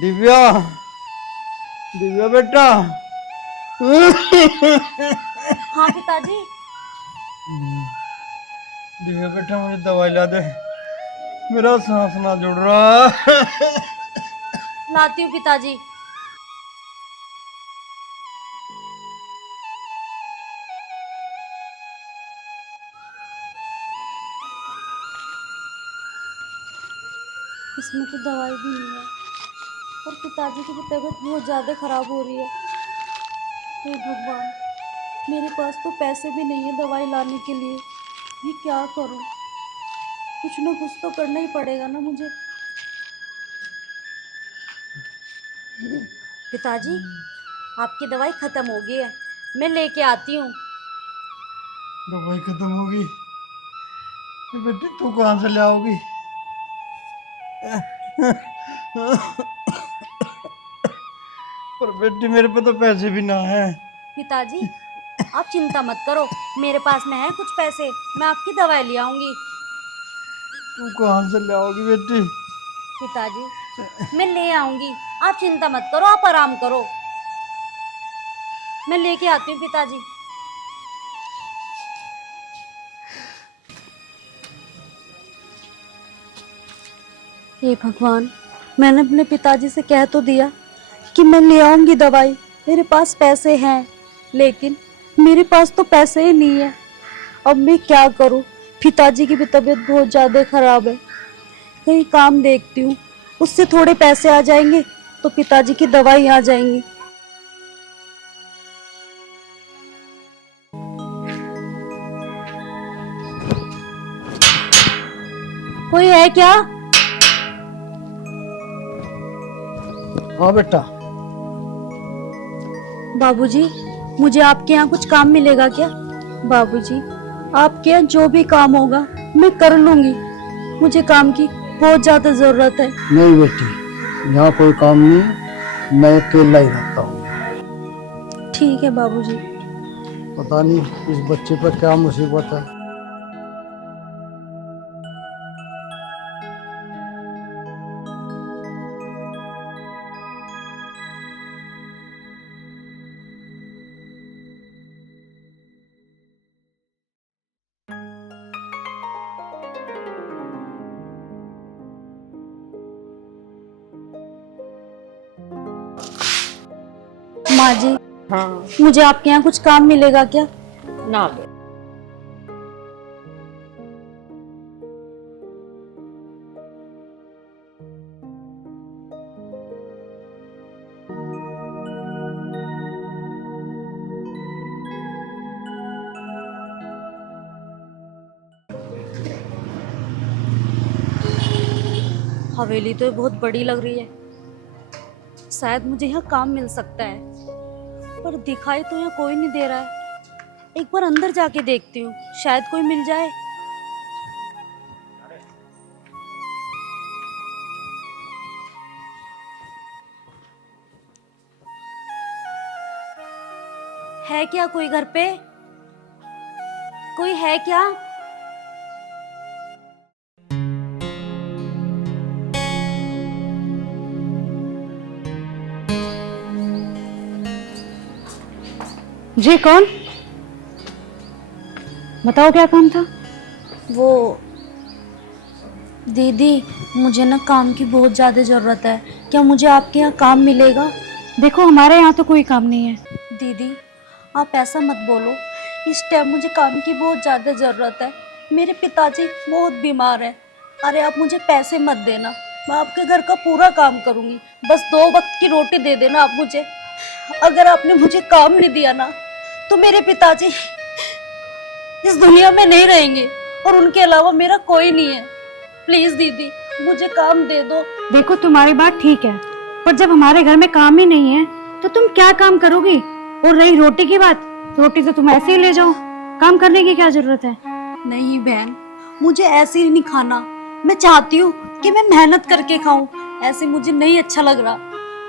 दिव्या, दिव्या बेटा। हाँ पिताजी। दिव्या बेटा मुझे दवाई ला दे, मेरा सांस ना जुड़ रहा। लाती हूँ पिताजी। इसमें तो दवाई भी नहीं है और पिताजी की भी तबीयत बहुत ज़्यादा ख़राब हो रही है। हे भगवान, मेरे पास तो पैसे भी नहीं है दवाई लाने के लिए। मैं क्या करूं? कुछ ना कुछ तो करना ही पड़ेगा ना मुझे। पिताजी, आपकी दवाई ख़त्म हो गई है, मैं लेके आती हूँ। दवाई खत्म होगी? ये बेटी तू कहाँ से ले आओगी? पर बेटी मेरे पे तो पैसे भी ना है। पिताजी, आप चिंता मत करो, मेरे पास में है कुछ पैसे, मैं आपकी दवाई ले आऊँगी। तू कहाँ से ले आओगी बेटी? पिताजी, मैं ले आऊँगी, आप चिंता मत करो, आप आराम करो, मैं लेके आती हूँ पिताजी। हे भगवान, मैंने अपने पिताजी से कह तो दिया कि मैं ले आऊंगी दवाई, मेरे पास पैसे हैं, लेकिन मेरे पास तो पैसे ही नहीं है। अब मैं क्या करूं? पिताजी की भी तबीयत बहुत ज़्यादा खराब है। कहीं काम देखती हूँ, उससे थोड़े पैसे आ जाएंगे तो पिताजी की दवाई आ जाएंगी। कोई है क्या? हाँ बेटा। बाबूजी, मुझे आपके यहाँ कुछ काम मिलेगा क्या? बाबूजी, आपके यहाँ जो भी काम होगा मैं कर लूंगी, मुझे काम की बहुत ज्यादा जरूरत है। नहीं बेटी, यहाँ कोई काम नहीं, मैं अकेला ही रहता हूँ। ठीक है बाबूजी। पता नहीं इस बच्चे पर क्या मुसीबत है। माँ जी, हाँ मुझे आपके यहाँ कुछ काम मिलेगा क्या? ना हवेली तो बहुत बड़ी लग रही है, शायद मुझे यहाँ काम मिल सकता है, पर दिखाई तो यहाँ कोई नहीं दे रहा है। एक बार अंदर जाके देखती हूँ, शायद कोई मिल जाए। है क्या कोई घर पे? कोई है क्या? जी कौन? बताओ क्या काम था? वो दीदी, मुझे ना काम की बहुत ज़्यादा ज़रूरत है, क्या मुझे आपके यहाँ काम मिलेगा? देखो हमारे यहाँ तो कोई काम नहीं है। दीदी, आप ऐसा मत बोलो, इस टाइम मुझे काम की बहुत ज़्यादा ज़रूरत है, मेरे पिताजी बहुत बीमार हैं। अरे आप मुझे पैसे मत देना, मैं आपके घर का पूरा काम करूँगी, बस 2 वक्त की रोटी दे देना आप मुझे। अगर आपने मुझे काम नहीं दिया ना तो मेरे पिताजी इस दुनिया में नहीं रहेंगे और उनके अलावा मेरा कोई नहीं है। प्लीज़ दीदी, मुझे काम दे दो। देखो तुम्हारी बात ठीक है, पर जब हमारे घर में काम ही नहीं है तो तुम क्या काम करोगी? और रही रोटी की बात, रोटी तो तुम ऐसे ही ले जाओ, काम करने की क्या जरूरत है? नहीं बहन, मुझे ऐसे ही नहीं खाना, मैं चाहती हूँ कि मैं मेहनत करके खाऊं, ऐसे मुझे नहीं अच्छा लग रहा,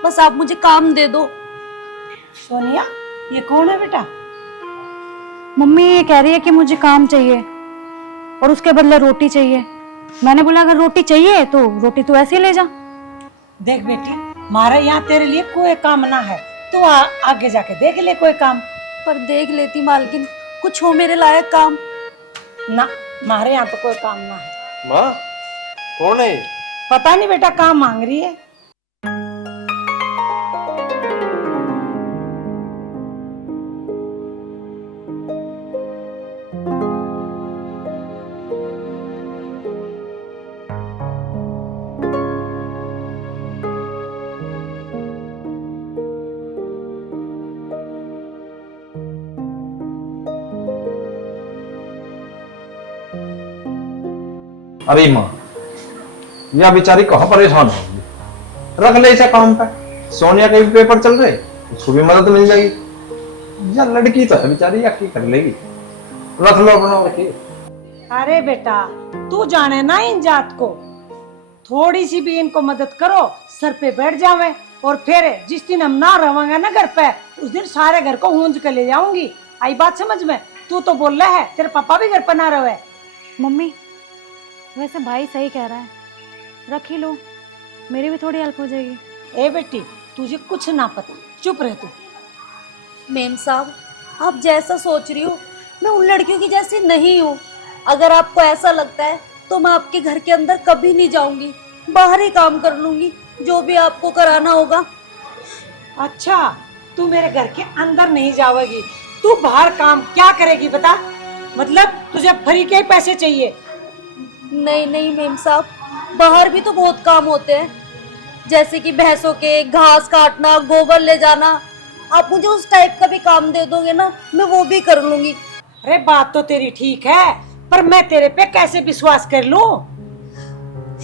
बस आप मुझे काम दे दो। सोनिया, ये कौन है बेटा? मम्मी ये कह रही है कि मुझे काम चाहिए और उसके बदले रोटी चाहिए। मैंने बोला अगर रोटी चाहिए तो रोटी तू ऐसे ही ले जा। देख बेटी, हमारे यहाँ तेरे लिए कोई काम ना है, तू आगे जाके देख ले कोई काम। पर देख लेती मालकिन, कुछ हो मेरे लायक काम। ना, हमारे यहाँ तो कोई काम ना है। माँ, कौन है? पता नहीं बेटा, काम मांग रही है। अरे माँ, यह बेचारी कहाँ परेशान होगी। रख ले इसे काम पे। सोनिया के भी पेपर चल रहे, उसको भी मदद मिल जाएगी। या लड़की तो है बेचारी, या की कर लेगी। रख लो अपना वकील। अरे बेटा, तू जाने ना इन जात को, थोड़ी सी भी इनको मदद करो सर पे बैठ जावे। और फिर जिस दिन हम ना रहेंगे ना घर पे, उस दिन सारे घर को गूंज कर ले जाऊंगी। आई बात समझ में? तू तो बोल रहा है तेरे पापा भी घर पर ना रहे। मम्मी वैसे भाई सही कह रहा है, रख ही लो, मेरी भी थोड़ी हेल्प हो जाएगी। ए बेटी, तुझे कुछ ना पता, चुप रह तू। मेम साहब, आप जैसा सोच रही हो मैं उन लड़कियों की जैसी नहीं हूँ। अगर आपको ऐसा लगता है तो मैं आपके घर के अंदर कभी नहीं जाऊंगी, बाहर ही काम कर लूंगी, जो भी आपको कराना होगा। अच्छा, तू मेरे घर के अंदर नहीं जाएगी, तू बाहर काम क्या करेगी बता? मतलब तुझे फ्री के ही पैसे चाहिए? नहीं नहीं मेम साहब, बाहर भी तो बहुत काम होते हैं, जैसे कि भैंसों के घास काटना, गोबर ले जाना। आप मुझे उस टाइप का भी काम दे दोगे ना, मैं वो भी कर लूंगी। अरे बात तो तेरी ठीक है, पर मैं तेरे पे कैसे विश्वास कर लूं?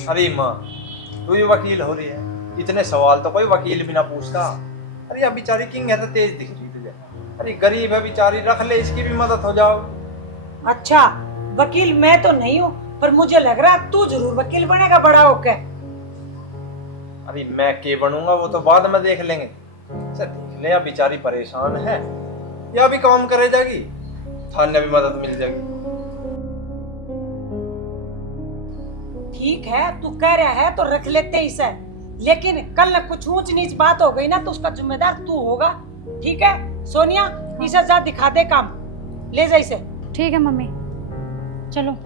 अरे माँ, तू ही वकील हो रही है, इतने सवाल तो कोई वकील भी ना पूछता। अरे अब बेचारी किंग है तो तेज दिख रही तुझे। अरे गरीब है बेचारी, रख ले, इसकी भी मदद हो जाओ। अच्छा, वकील मैं तो नहीं हूँ, पर मुझे लग रहा है तू जरूर वकील बनेगा बड़ा होके। अरे मैं के बनूंगा वो तो बाद में देख लेंगे। अच्छा देख ले, अब बेचारी परेशान है, या भी काम करे जाएगी, थाने भी मदद मिल जाएगी। ठीक है, तू कह रहा है तो रख लेते इसे, लेकिन कल कुछ ऊंच नीच बात हो गई ना तो उसका जिम्मेदार तू होगा। ठीक है सोनिया, इसे जा दिखा दे काम, ले जा इसे। ठीक है मम्मी, चलो।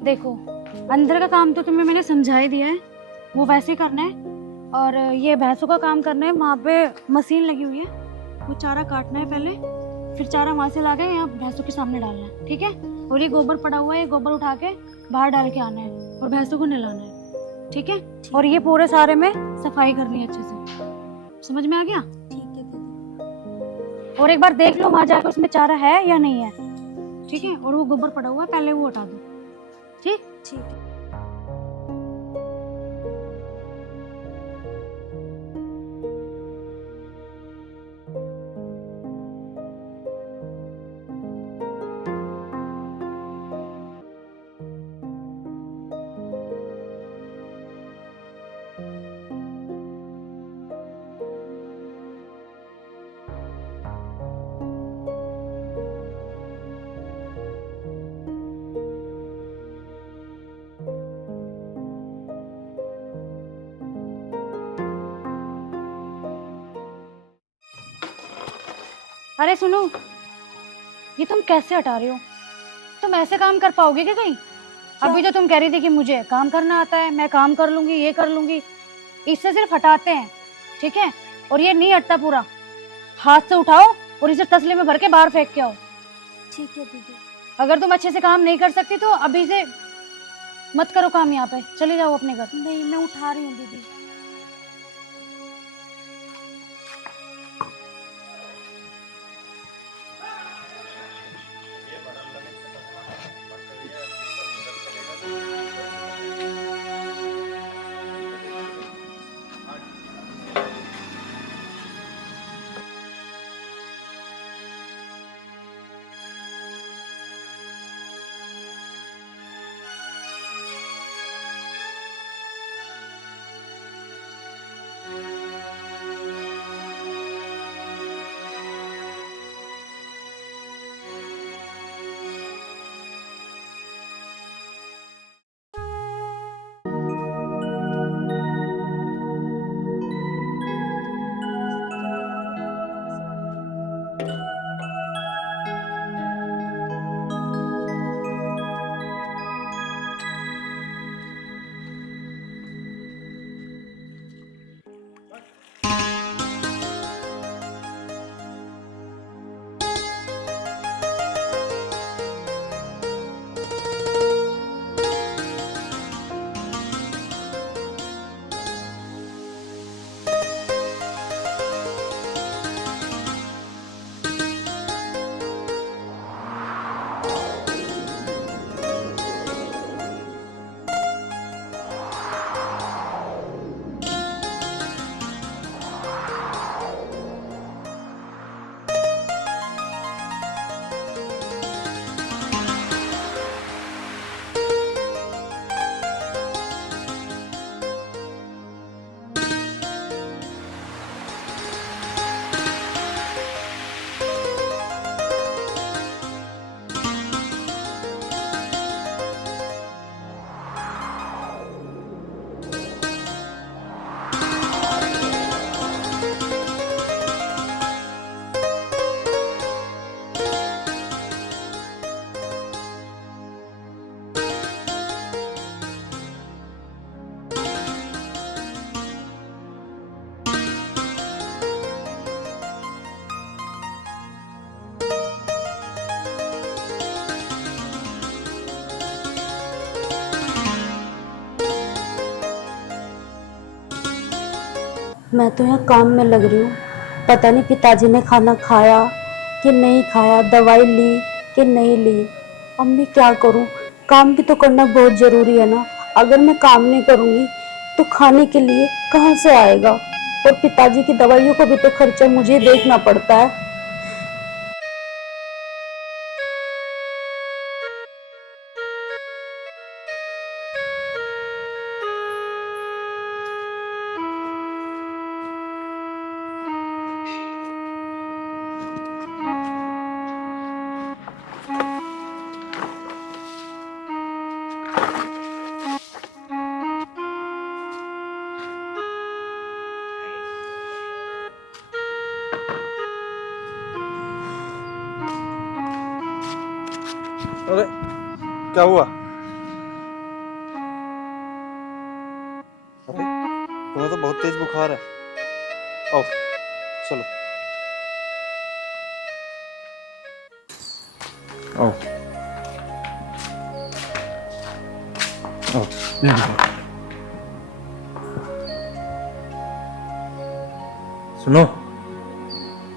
देखो, अंदर का काम तो तुम्हें मैंने समझा ही दिया है, वो वैसे ही करना है। और ये भैंसों का काम करना है, वहाँ पे मशीन लगी हुई है, वो चारा काटना है पहले, फिर चारा वहाँ से लाके यहाँ भैंसों के सामने डालना है, ठीक है। और ये गोबर पड़ा हुआ है, ये गोबर उठा के बाहर डाल के आना है और भैंसों को नहलाना है, ठीक है। और ये पूरे सारे में सफाई करनी है अच्छे से, समझ में आ गया? ठीक है दीदी। और एक बार देख लो वहाँ जाकर उसमें चारा है या नहीं है, ठीक है। और वो गोबर पड़ा हुआ है, पहले वो हटा दो, ठीक। ठीक है। अरे सुनो, ये तुम कैसे हटा रहे हो? तुम ऐसे काम कर पाओगे क्या कहीं? अभी तो तुम कह रही थी कि मुझे काम करना आता है, मैं काम कर लूंगी, ये कर लूंगी। इससे सिर्फ हटाते हैं, ठीक है। और ये नहीं हटता पूरा, हाथ से उठाओ और इसे तसले में भर के बाहर फेंक के आओ। ठीक है दीदी। अगर तुम अच्छे से काम नहीं कर सकती तो अभी से मत करो काम, यहाँ पे चले जाओ अपने घर। नहीं, मैं उठा रही हूँ दीदी। मैं तो यहाँ काम में लग रही हूँ, पता नहीं पिताजी ने खाना खाया कि नहीं खाया, दवाई ली कि नहीं ली। अब मैं क्या करूँ, काम भी तो करना बहुत ज़रूरी है ना। अगर मैं काम नहीं करूँगी तो खाने के लिए कहाँ से आएगा, और पिताजी की दवाइयों को भी तो खर्चा मुझे देखना पड़ता है। अरे क्या हुआ? अरे तुम्हें तो बहुत तेज बुखार है। आओ चलो आओ आओ। ये देखो। सुनो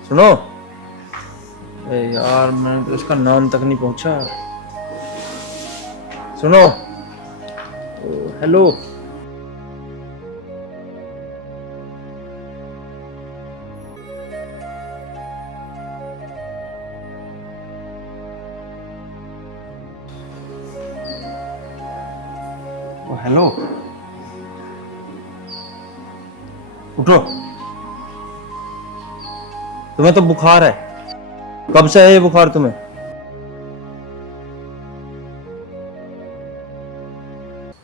सुनो, अरे यार मैंने तो इसका नाम तक नहीं पूछा। सुनो, हेलो। हेलो, उठो। तुम्हें तो बुखार है, कब से है ये बुखार तुम्हें?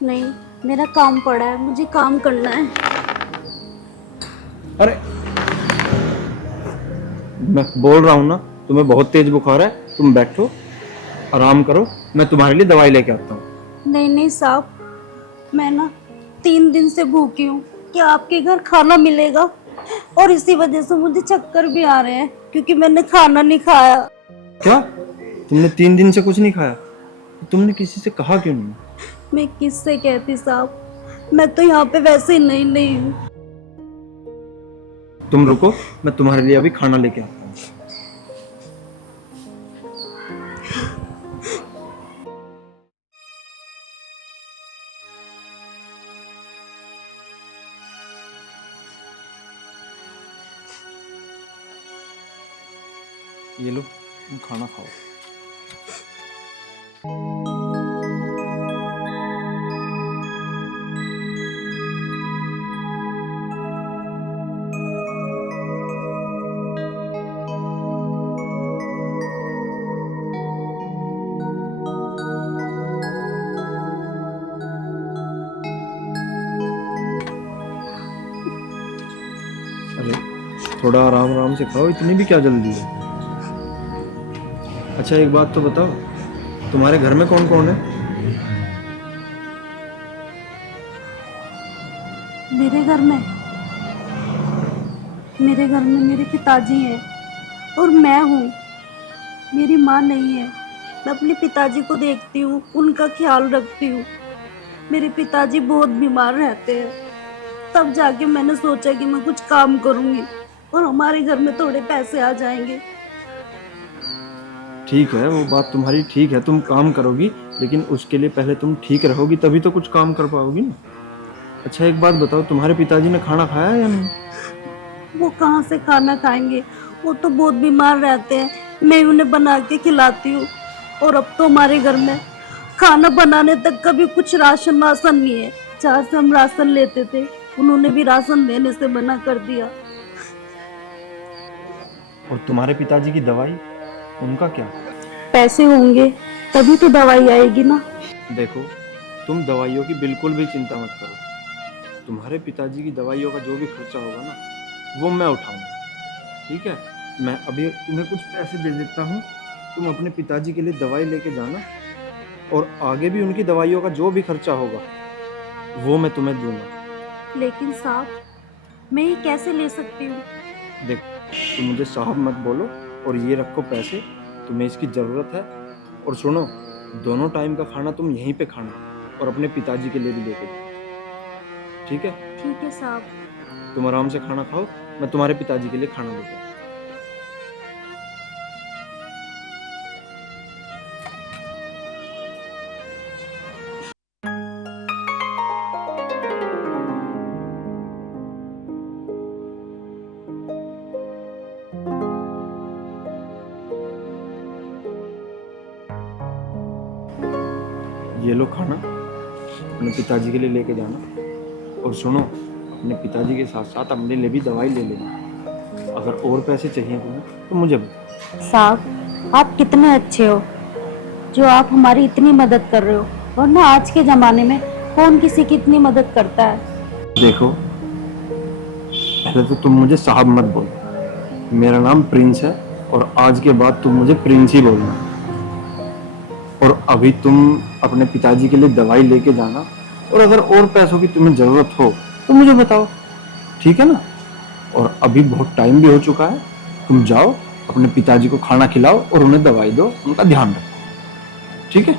नहीं, मेरा काम पड़ा है, मुझे काम करना है। अरे मैं बोल रहा हूं ना, तुम्हें बहुत तेज बुखार है, तुम बैठो आराम करो, मैं तुम्हारे लिए दवाई लेके आता हूँ। नहीं नहीं साहब, मैं ना 3 दिन से भूखी हूँ। क्या आपके घर खाना मिलेगा? और इसी वजह से मुझे चक्कर भी आ रहे हैं, क्योंकि मैंने खाना नहीं खाया। क्या तुमने 3 दिन से कुछ नहीं खाया? तुमने किसी से कहा क्यों नहीं? मैं किससे कहती साहब, मैं तो यहाँ पे वैसे ही नहीं हूँ। तुम रुको, मैं तुम्हारे लिए अभी खाना लेके आता हूँ। ये लो, तुम खाना खाओ। अरे थोड़ा आराम आराम से खाओ, इतनी भी क्या जल्दी है? अच्छा एक बात तो बताओ, तुम्हारे घर में कौन कौन है? मेरे घर में मेरे पिताजी हैं और मैं हूँ। मेरी माँ नहीं है। मैं अपने पिताजी को देखती हूँ, उनका ख्याल रखती हूँ। मेरे पिताजी बहुत बीमार रहते हैं, तब जाके मैंने सोचा कि मैं कुछ काम करूँगी और हमारे घर में थोड़े पैसे आ जाएंगे। ठीक है, वो बात तुम्हारी ठीक है, तुम काम करोगी, लेकिन उसके लिए पहले तुम ठीक रहोगी, तभी तो कुछ काम कर पाओगी ना। अच्छा एक बात बताओ, तुम्हारे पिताजी ने खाना खाया या नहीं? वो कहाँ से खाना खाएंगे, वो तो बहुत बीमार रहते हैं। मैं उन्हें बना के खिलाती हूँ। और अब तो हमारे घर में खाना बनाने तक का भी कुछ राशन वासन नहीं है। जहाँ से हम राशन लेते थे, उन्होंने भी राशन देने से मना कर दिया। और तुम्हारे पिताजी की दवाई, उनका क्या? पैसे होंगे तभी तो दवाई आएगी ना। देखो, तुम दवाइयों की बिल्कुल भी चिंता मत करो। तुम्हारे पिताजी की दवाइयों का जो भी खर्चा होगा ना, वो मैं उठाऊंगा। ठीक है, मैं अभी तुम्हें कुछ पैसे दे देता हूँ, तुम अपने पिताजी के लिए दवाई लेके जाना, और आगे भी उनकी दवाइयों का जो भी खर्चा होगा वो मैं तुम्हें दूंगा। लेकिन साहब, मैं ये कैसे ले सकती हूँ? देखो, तुम मुझे साहब मत बोलो, और ये रखो पैसे, तुम्हें इसकी ज़रूरत है। और सुनो, दोनों टाइम का खाना तुम यहीं पे खाना, और अपने पिताजी के लिए भी लेके जाओ। ठीक है? ठीक है साहब। तुम आराम से खाना खाओ, मैं तुम्हारे पिताजी के लिए खाना लेके आता हूँ। ये लो खाना, अपने पिताजी के लिए लेके जाना। और सुनो, अपने पिताजी के साथ साथ अपने लिए भी दवाई ले लेना। अगर और पैसे चाहिए तुम्हें तो मुझे बताओ। साहब, आप कितने अच्छे हो जो आप हमारी इतनी मदद कर रहे हो, वरना आज के ज़माने में कौन किसी की इतनी मदद करता है। देखो, पहले तो तुम मुझे साहब मत बोलो, मेरा नाम प्रिंस है और आज के बाद तुम मुझे प्रिंस ही बोलना। और अभी तुम अपने पिताजी के लिए दवाई लेके जाना, और अगर और पैसों की तुम्हें जरूरत हो तो मुझे बताओ, ठीक है ना? और अभी बहुत टाइम भी हो चुका है, तुम जाओ, अपने पिताजी को खाना खिलाओ और उन्हें दवाई दो, उनका ध्यान रखो, ठीक है?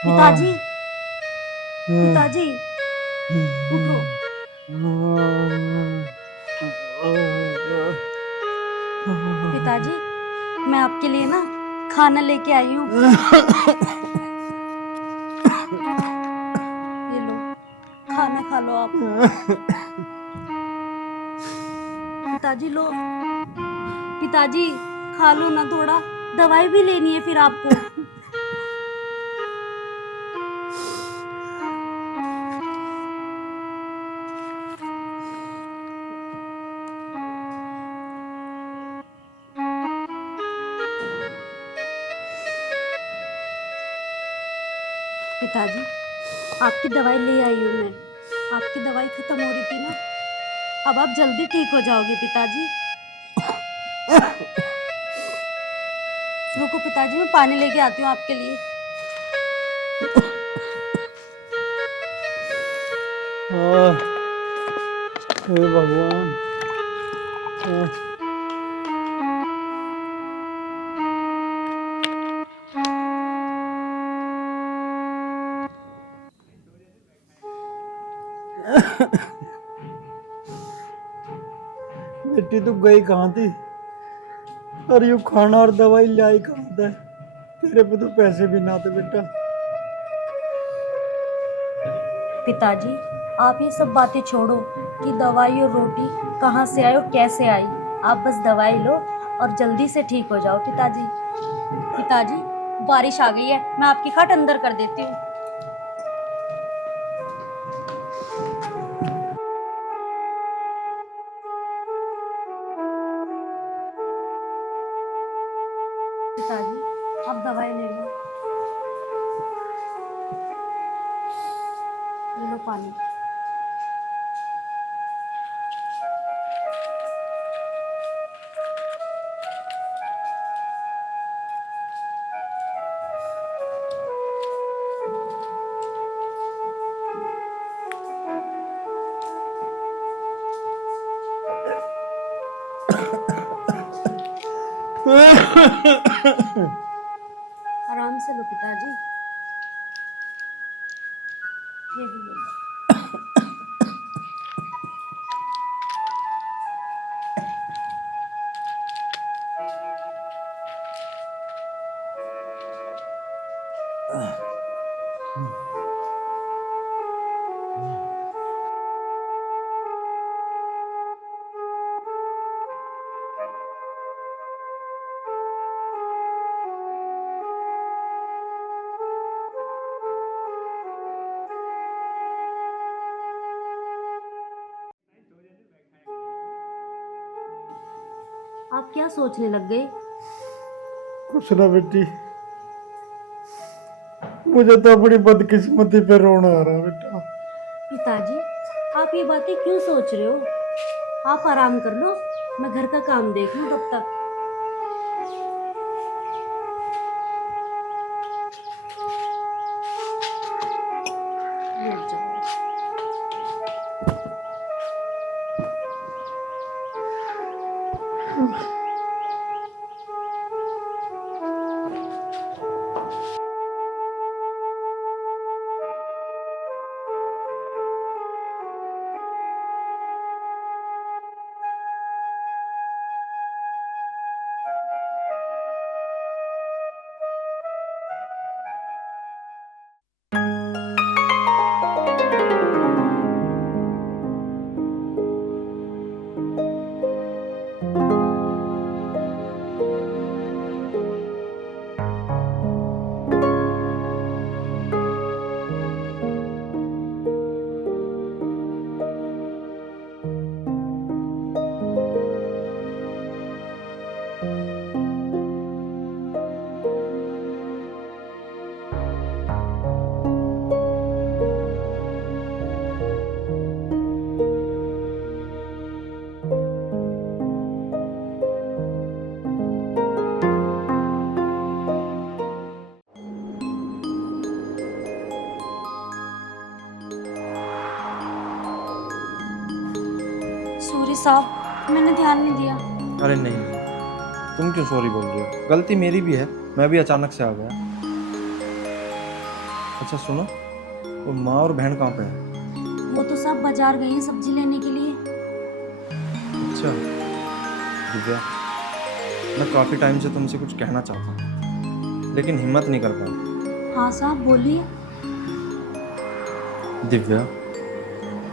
पिताजी, पिताजी, उठो। पिताजी, मैं आपके लिए ना खाना लेके आई हूँ। ये लो, खाना खा लो आप। पिताजी लो, पिताजी खा लो ना थोड़ा, दवाई भी लेनी है फिर आपको। पिताजी, आपकी दवाई ले आई हूँ मैं। आपकी दवाई खत्म हो रही थी ना, अब आप जल्दी ठीक हो जाओगे पिताजी। रुको पिताजी, मैं पानी लेके आती हूँ आपके लिए। हे भगवान। बेटी तू गई कहाँ थी? और यू खाना और दवाई लाई कहाँ था? तेरे पे तो पैसे भी ना थे बेटा। पिताजी, आप ये सब बातें छोड़ो कि दवाई और रोटी कहाँ से आई और कैसे आई। आप बस दवाई लो और जल्दी से ठीक हो जाओ पिताजी। पिताजी, बारिश आ गई है, मैं आपकी खाट अंदर कर देती हूँ। पिताजी, आप दवाई ले लो। ले लो पानी। आराम से लो पिताजी, ये भी ले लो। आप क्या सोचने लग गए? कुछ ना बेटी, मुझे तो अपनी बदकिस्मती पे रोना आ रहा है बेटा। पिताजी, आप ये बातें क्यों सोच रहे हो? आप आराम कर लो, मैं घर का काम देख लूँ तब तक। सॉरी साहब, मैंने ध्यान नहीं दिया। अरे नहीं, तुम क्यों सॉरी बोल रही हो? गलती मेरी भी है, मैं भी अचानक से आ गया। अच्छा सुनो, वो माँ और बहन कहाँ पे है? वो तो सब बाजार गए हैं सब्जी लेने के लिए। अच्छा दिव्या, मैं काफ़ी टाइम से तुमसे कुछ कहना चाहता हूँ लेकिन हिम्मत नहीं कर पाया। हाँ साहब बोलिए। दिव्या,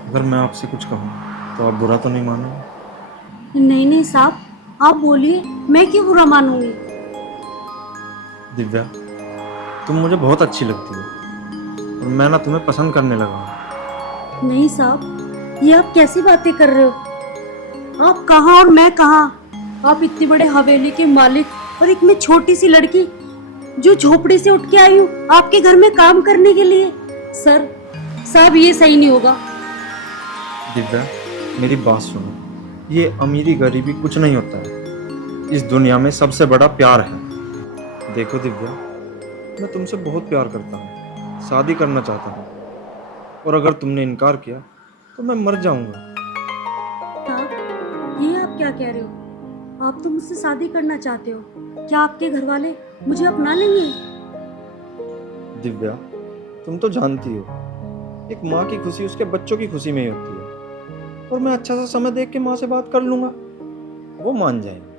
अगर मैं आपसे कुछ कहूँ तो आप बुरा तो नहीं मानोगे? नहीं नहीं साहब, आप बोलिए, मैं क्यों बुरा मानूंगी। दिव्या, तुम मुझे बहुत अच्छी लगती हो और मैं ना तुम्हें पसंद करने लगा हूँ। नहीं साहब, ये आप कैसी बातें कर रहे हो? आप कहाँ और मैं कहाँ? आप इतनी बड़े हवेली के मालिक और एक मैं छोटी सी लड़की जो झोपड़ी से उठ के आई हूँ आपके घर में काम करने के लिए। सर साहब, ये सही नहीं होगा। दिव्या, मेरी बात सुनो, ये अमीरी गरीबी कुछ नहीं होता है, इस दुनिया में सबसे बड़ा प्यार है। देखो दिव्या, मैं तुमसे बहुत प्यार करता हूँ, शादी करना चाहता हूँ और अगर तुमने इनकार किया तो मैं मर जाऊंगा। साहब, ये आप क्या कह रहे हो? आप तो मुझसे शादी करना चाहते हो, क्या आपके घर वाले मुझे अपना लेंगे? दिव्या, तुम तो जानती हो, एक माँ की खुशी उसके बच्चों की खुशी में ही होती है और मैं अच्छा सा समय देख के माँ से बात कर लूंगा, वो मान जाएंगे।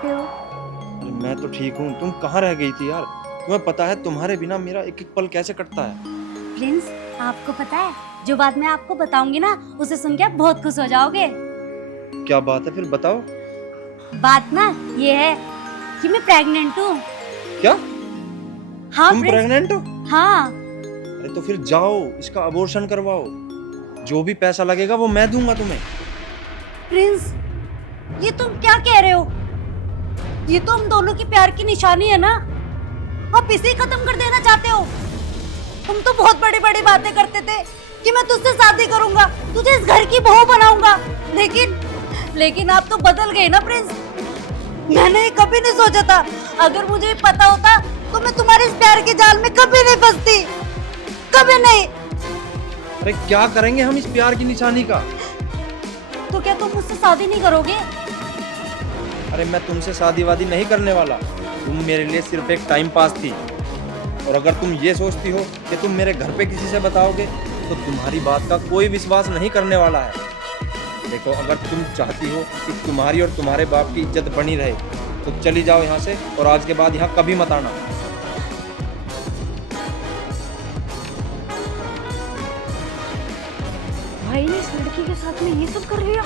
अरे मैं तो ठीक हूँ, तुम कहाँ रह गई थी यार? तुम्हें पता है तुम्हारे बिना मेरा एक एक पल कैसे कटता है? प्रिंस, आपको पता है, जो बात मैं आपको बताऊंगी ना, उसे सुन के आप बहुत खुश हो जाओगे। क्या बात है, फिर बताओ। बात ना ये है कि मैं प्रेग्नेंट हूँ। क्या? हाँ तुम प्रिंस। प्रेग्नेंट हो? हाँ। अरे तो फिर जाओ, इसका अबॉर्शन करवाओ, जो भी पैसा लगेगा वो मैं दूंगा तुम्हें। प्रिंस, ये तुम क्या कह रहे हो? ये तो हम दोनों की प्यार की निशानी है ना, आप इसे खत्म कर देना चाहते हो? तुम तो बहुत बड़ी बड़ी बातें करते थे कि मैं तुझसे शादी करूंगा, तुझे इस घर की बहू बनाऊंगा, लेकिन आप तो बदल गए ना प्रिंस। मैंने ये कभी नहीं सोचा था, अगर मुझे पता होता तो मैं तुम्हारे इस प्यार के जाल में कभी नहीं फंसती, कभी नहीं। अरे क्या करेंगे हम इस प्यार की निशानी का? तो क्या तुम मुझसे शादी नहीं करोगे? अरे मैं तुमसे शादी वादी नहीं करने वाला, तुम मेरे लिए सिर्फ एक टाइम पास थी और अगर तुम ये सोचती हो कि तुम मेरे घर पे किसी से बताओगे तो तुम्हारी बात का कोई विश्वास नहीं करने वाला है। देखो, अगर तुम चाहती हो कि तुम्हारी और तुम्हारे बाप की इज्जत बनी रहे तो चली जाओ यहाँ से और आज के बाद यहाँ कभी मत आना। भाई ने इस लड़की के साथ में ये सब कर लिया।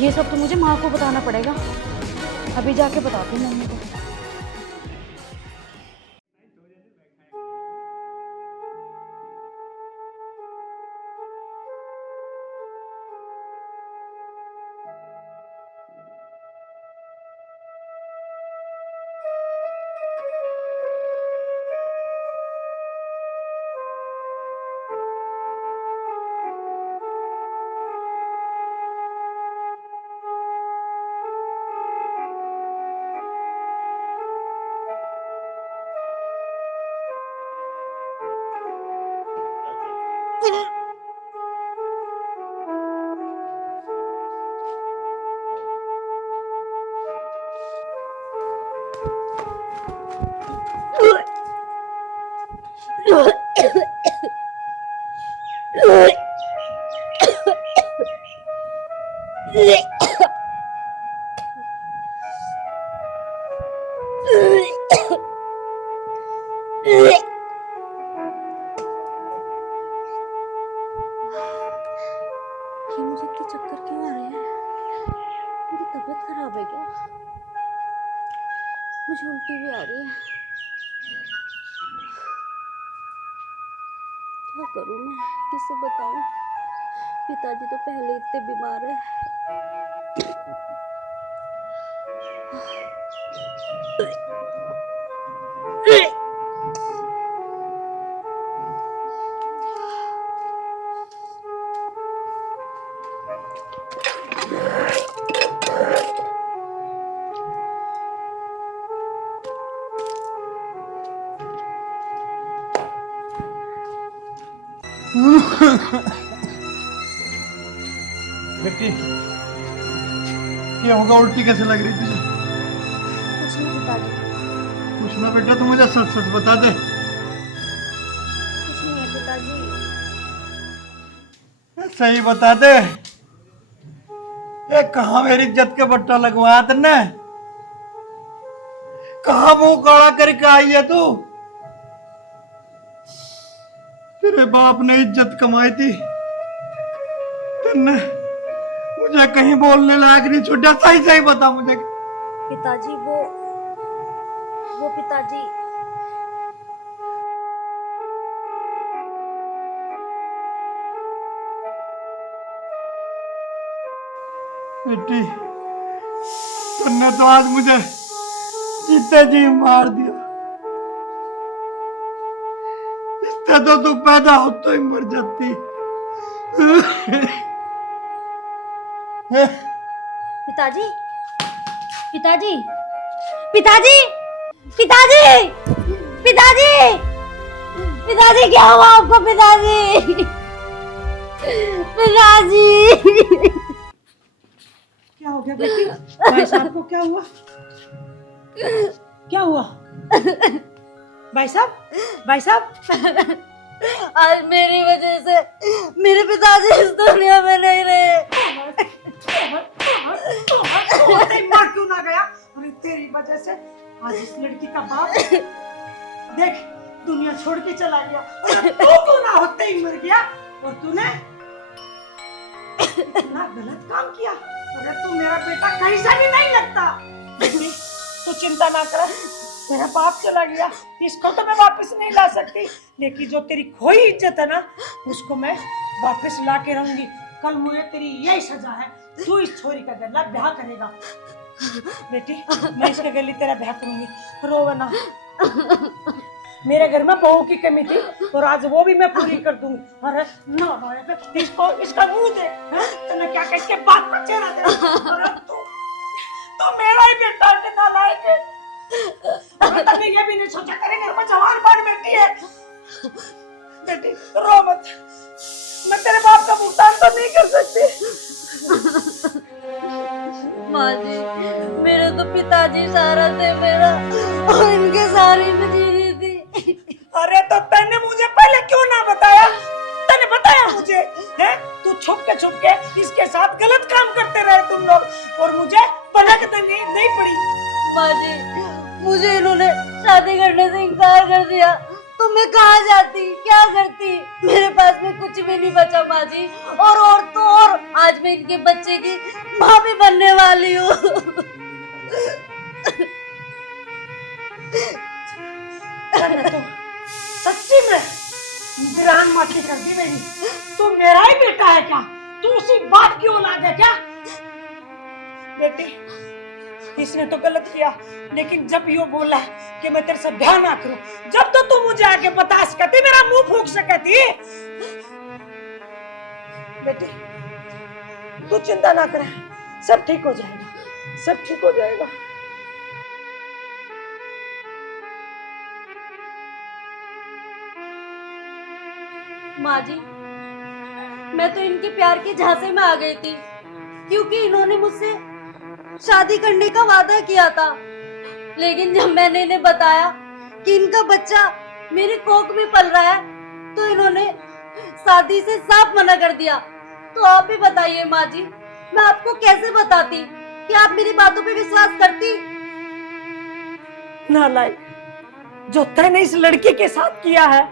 ये सब तो मुझे माँ को बताना पड़ेगा, अभी जाके बताती हूँ मम्मी को। ये मुझे इतने चक्कर क्यों आ रहे हैं? मेरी तबीयत खराब है क्या? मुझे उल्टी भी आ रही है। क्या करूं मैं? किससे बताऊं? पिताजी तो पहले इतने बीमार है। बेटी, क्या होगा? उल्टी कैसे लग रही तुझे? कुछ नहीं पिताजी, कुछ ना बेटा, तू मुझे सच सच बता दे। कुछ नहीं है पिताजी। सही बता दे, ये कहाँ मेरी इज्जत का बट्टा लगवाया तुमने? कहाँ मुंह काला करके आई है तू? तेरे बाप ने इज्जत कमाई थी, तुमने मुझे कहीं बोलने लायक नहीं छोड़ा। सही सही बता मुझे। पिताजी वो पिताजी, बेटी, तुमने तो आज मुझे जीते जी मार दिया। इससे तो तू पैदा हो तो ही मर जाती। पिताजी, पिताजी, पिताजी, पिताजी, पिताजी, पिताजी, क्या हुआ आपको पिताजी? पिताजी, क्या हो गया बेटी? भाई साहब को क्या हुआ? क्या हुआ? भाई साहब, भाई साहब, आज मेरी वजह से मेरे पिताजी इस दुनिया में नहीं रहे। मार क्यों ना गया? अरे तेरी वजह से आज इस लड़की का बाप देख दुनिया छोड़ के चला गया। अरे तू क्यों ना होते ही मर गया? और तूने इतना गलत काम किया। अरे तू मेरा बेटा कहीं से भी नहीं लगता। बेटी तू चिंता ना कर, मेरा बाप चला गया, इसको तो मैं वापस नहीं ला सकती, लेकिन जो तेरी खोई इज्जत है ना उसको मैं वापस ला के रहूंगी। कल मुझे तेरी यही सजा है, तू इस छोरी का गला ब्याह करेगा। बेटी मैं इसके गले तेरा ब्याह करूंगी, रोवा ना। मेरे घर में बहू की कमी थी और आज वो भी मैं पूरी कर दूंगी। अरे ना इसको इसका मुंह दे, तूने क्या कह के बात पर चेहरा दे। अरे तू मेरा ही बेटा है ना लाएंगे। अरे तभी ये भी नहीं सोचा तेरे घर में जवान बान बेटी है। बेटी रो मत, मैं तेरे बाप का भुगतान तो नहीं कर सकती। माँ जी, मेरे तो पिताजी सारा थे मेरा, और इनके सारी में जी रही थी। अरे तो तूने मुझे पहले क्यों ना बताया? तूने बताया मुझे, हैं? तू छुप के इसके साथ गलत काम करते रहे तुम लोग और मुझे भनक नहीं पड़ी। माँ जी, मुझे इन्होंने शादी करने से इनकार कर दिया तो मैं कहाँ जाती, क्या करती? मेरे पास में कुछ भी नहीं बचा माँ जी। और तो और आज मैं इनके बच्चे की माँ भी बनने वाली हूँ। तो सच्ची में वीरान माटी कर दी मेरी। तू मेरा ही बेटा है क्या? तू उसी बाप की औलाद है क्या? बेटी इसने तो गलत किया, लेकिन जब यो बोला कि मैं तेरे से ब्याह ना करूं, जब तो तू मुझे आके बता सकती, मेरा मुंह फूंक सकती। बेटी तू चिंता ना कर, सब ठीक हो जाएगा, सब ठीक हो जाएगा। माँ जी, मैं तो इनके प्यार के झांसे में आ गई थी, क्योंकि इन्होंने मुझसे शादी करने का वादा किया था। लेकिन जब मैंने इन्हें बताया कि इनका बच्चा मेरी कोख में पल रहा है, तो इन्होंने शादी से साफ मना कर दिया। तो आप ही बताइए माँ जी, मैं आपको कैसे बताती कि आप मेरी बातों पे विश्वास करती? नालायक, जो तैने इस लड़की के साथ किया है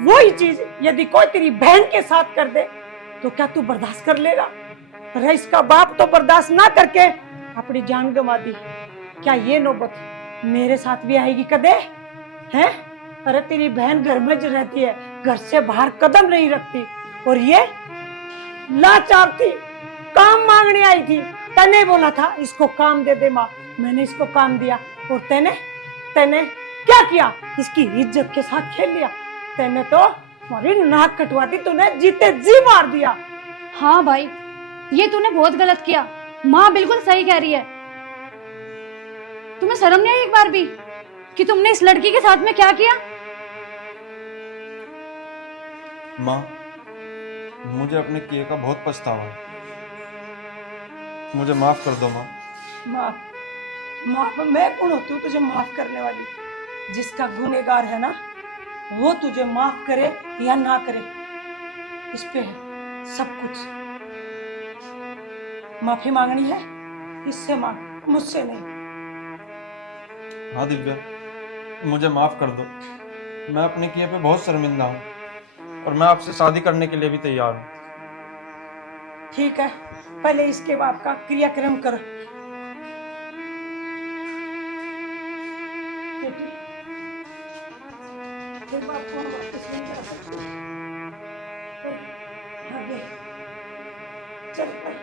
वही चीज यदि कोई तेरी बहन के साथ कर दे तो क्या तू बर्दाश्त कर लेगा? रईस का बाप तो बर्दाश्त ना करके अपनी जान गंवा दी। क्या ये नौबत मेरे साथ भी आएगी कदे? हैं? अरे तेरी बहन घर में जो रहती है, घर से बाहर कदम नहीं रखती, और ये लाचार थी, काम मांगने आई थी। तने बोला था इसको काम दे दे माँ, मैंने इसको काम दिया, और तने क्या किया? इसकी इज्जत के साथ खेल लिया। तने तो हमारी नाक कटवा दी, तूने जीते जी मार दिया। हाँ भाई, ये तूने बहुत गलत किया। माँ बिल्कुल सही कह रही है। तुम्हें शर्म नहीं आई एक बार भी कि तुमने इस लड़की के साथ में क्या किया? माँ, मुझे अपने किए का बहुत पछतावा है, मुझे माफ कर दो माँ। माफ मैं कौन होती हूँ तुझे माफ करने वाली? जिसका गुनहगार है ना, वो तुझे माफ करे या ना करे, इस पे है सब कुछ। माफी मांगनी है इससे मांग, मुझसे नहीं। हाँ दिव्या, मुझे माफ कर दो। मैं अपने किए पे बहुत शर्मिंदा हूँ, और मैं आपसे शादी करने के लिए भी तैयार हूँ। ठीक है, पहले इसके बाप का क्रियाक्रम कर। बेटी, तेरे बाप को हम वापस नहीं ला सकते। आगे चल कर,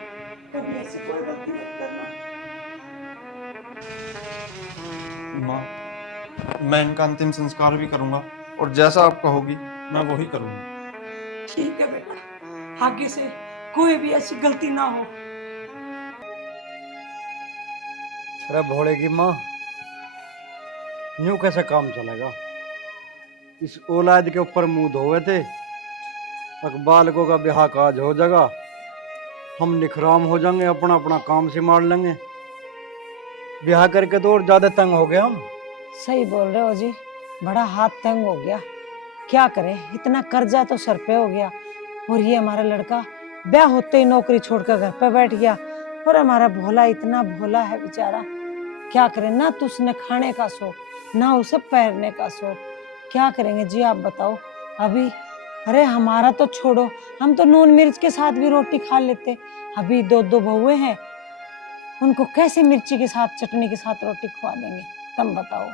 कभी ऐसी कोई गलती मत करना। माँ, मैं इनका अंतिम संस्कार भी करूंगा, और जैसा आप कहोगी मैं वही करूंगा। ठीक है बेटा, आगे से कोई भी ऐसी गलती ना हो। अरे भोले की माँ, यूं कैसे काम चलेगा? इस औलाद के ऊपर मुंह धोए थे, अब बालकों का ब्याह काज हो जाएगा, हम निखराम हो जाएंगे, अपना अपना काम से मार लेंगे। ब्याह करके तो और ज्यादा तंग हो गए हम। सही बोल रहे हो जी, बड़ा हाथ तंग हो गया। क्या करे, इतना कर्जा तो सर पे हो गया, और ये हमारा लड़का ब्याह होते ही नौकरी छोड़कर घर पे बैठ गया। और हमारा भोला इतना भोला है बेचारा, क्या करे, ना तो उसने खाने का शौक ना उसे पहनने का शौक। क्या करेंगे जी आप बताओ अभी? अरे हमारा तो छोड़ो, हम तो नून मिर्च के साथ भी रोटी खा लेते। अभी दो दो बहुएं हैं, उनको कैसे मिर्ची के साथ चटनी के साथ रोटी खवा देंगे? तुम बताओ।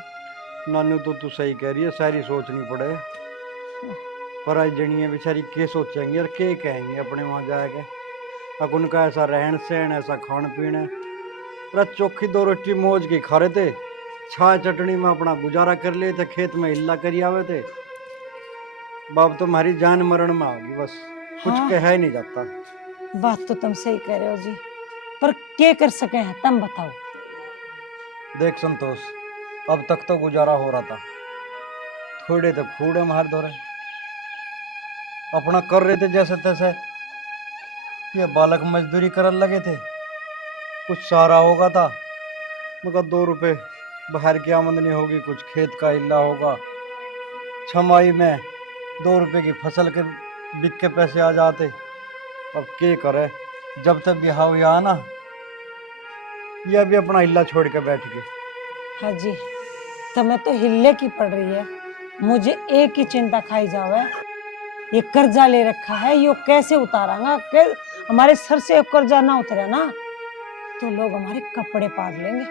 नानू तो तू सही कह रही है, सारी सोचनी पड़े। पर आज जनिए बेचारी के सोचेंगे और के कहेंगे अपने वहां जाके? अब उनका ऐसा रहन सहन, ऐसा खान पीन है। अरे चौखी दो रोटी मौज की खा रहे थे, छाछ चटनी में अपना गुजारा कर लिए थे, खेत में हिल्ला करी आवे थे। बाप तो हमारी जान मरण में आ गई, बस कुछ हाँ। कहा ही नहीं जाता। बात तो तुम सही कह रहे हो जी, पर क्या कर सके हैं तुम बताओ। देख संतोष, अब तक तो गुजारा हो रहा था, थोड़े तो खूड़े मार दो रहे, अपना कर रहे थे जैसे तैसे। ये बालक मजदूरी करने लगे थे, कुछ सहारा होगा था, मगर 2 रुपए बाहर की आमदनी होगी, कुछ खेत का हिल्ला होगा, छमाही में 2 रुपए की फसल के बिक के पैसे आ जाते। अब क्या करे, जब तक ब्याह हुआ ना, यह भी अपना हिल्ला छोड़ के बैठ गए। हाँ जी, तुम्हें तो हिल्ले की पड़ रही है, मुझे एक ही चिंता खाई जावे, ये कर्जा ले रखा है, ये कैसे उतारांगा? हमारे सर से कर्जा ना उतरे ना तो लोग हमारे कपड़े पार लेंगे।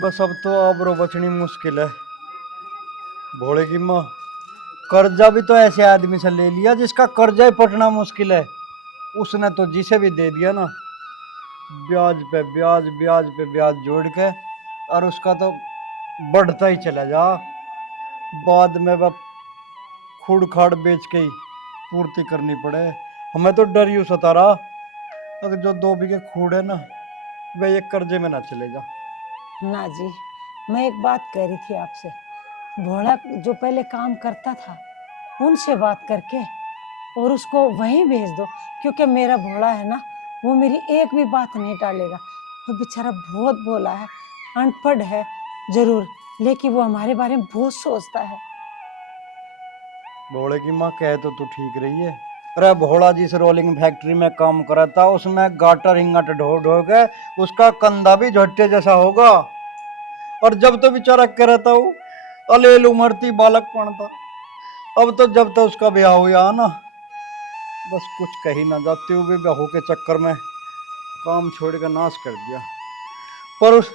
बस अब तो आबरो बचनी मुश्किल है। भोले की माँ, कर्जा भी तो ऐसे आदमी से ले लिया जिसका कर्जा ही पटना मुश्किल है। उसने तो जिसे भी दे दिया ना, ब्याज पे ब्याज, ब्याज पे ब्याज जोड़ के, और उसका तो बढ़ता ही चला जा। बाद में वह खूड़ खाड़ बेच के ही पूर्ति करनी पड़े। हमें तो डर यूं सता रहा, अगर जो 2 बीघे खूड़ है ना, वह एक कर्जे में ना चले जा। ना जी, मैं एक बात कह रही थी आपसे, भोला जो पहले काम करता था उनसे बात करके और उसको वहीं भेज दो, क्योंकि मेरा भोला है ना, वो मेरी एक भी बात नहीं टालेगा। वो बेचारा बहुत भोला है, अनपढ़ है जरूर, लेकिन वो हमारे बारे में बहुत सोचता है। भोले की माँ कहे तो तू ठीक रही है। अरे भोला जिस रोलिंग फैक्ट्री में काम करा था उसमें गाटर इंगट ढो ढो के उसका कंधा भी झट्टे जैसा होगा। और जब तो बेचारा कह रहा था वो अलेल उमरती बालक था। अब तो जब तो उसका ब्याह हुआ ना, बस कुछ कही ना जाती, वो भी बहू के चक्कर में काम छोड़ कर नाश कर दिया। पर उस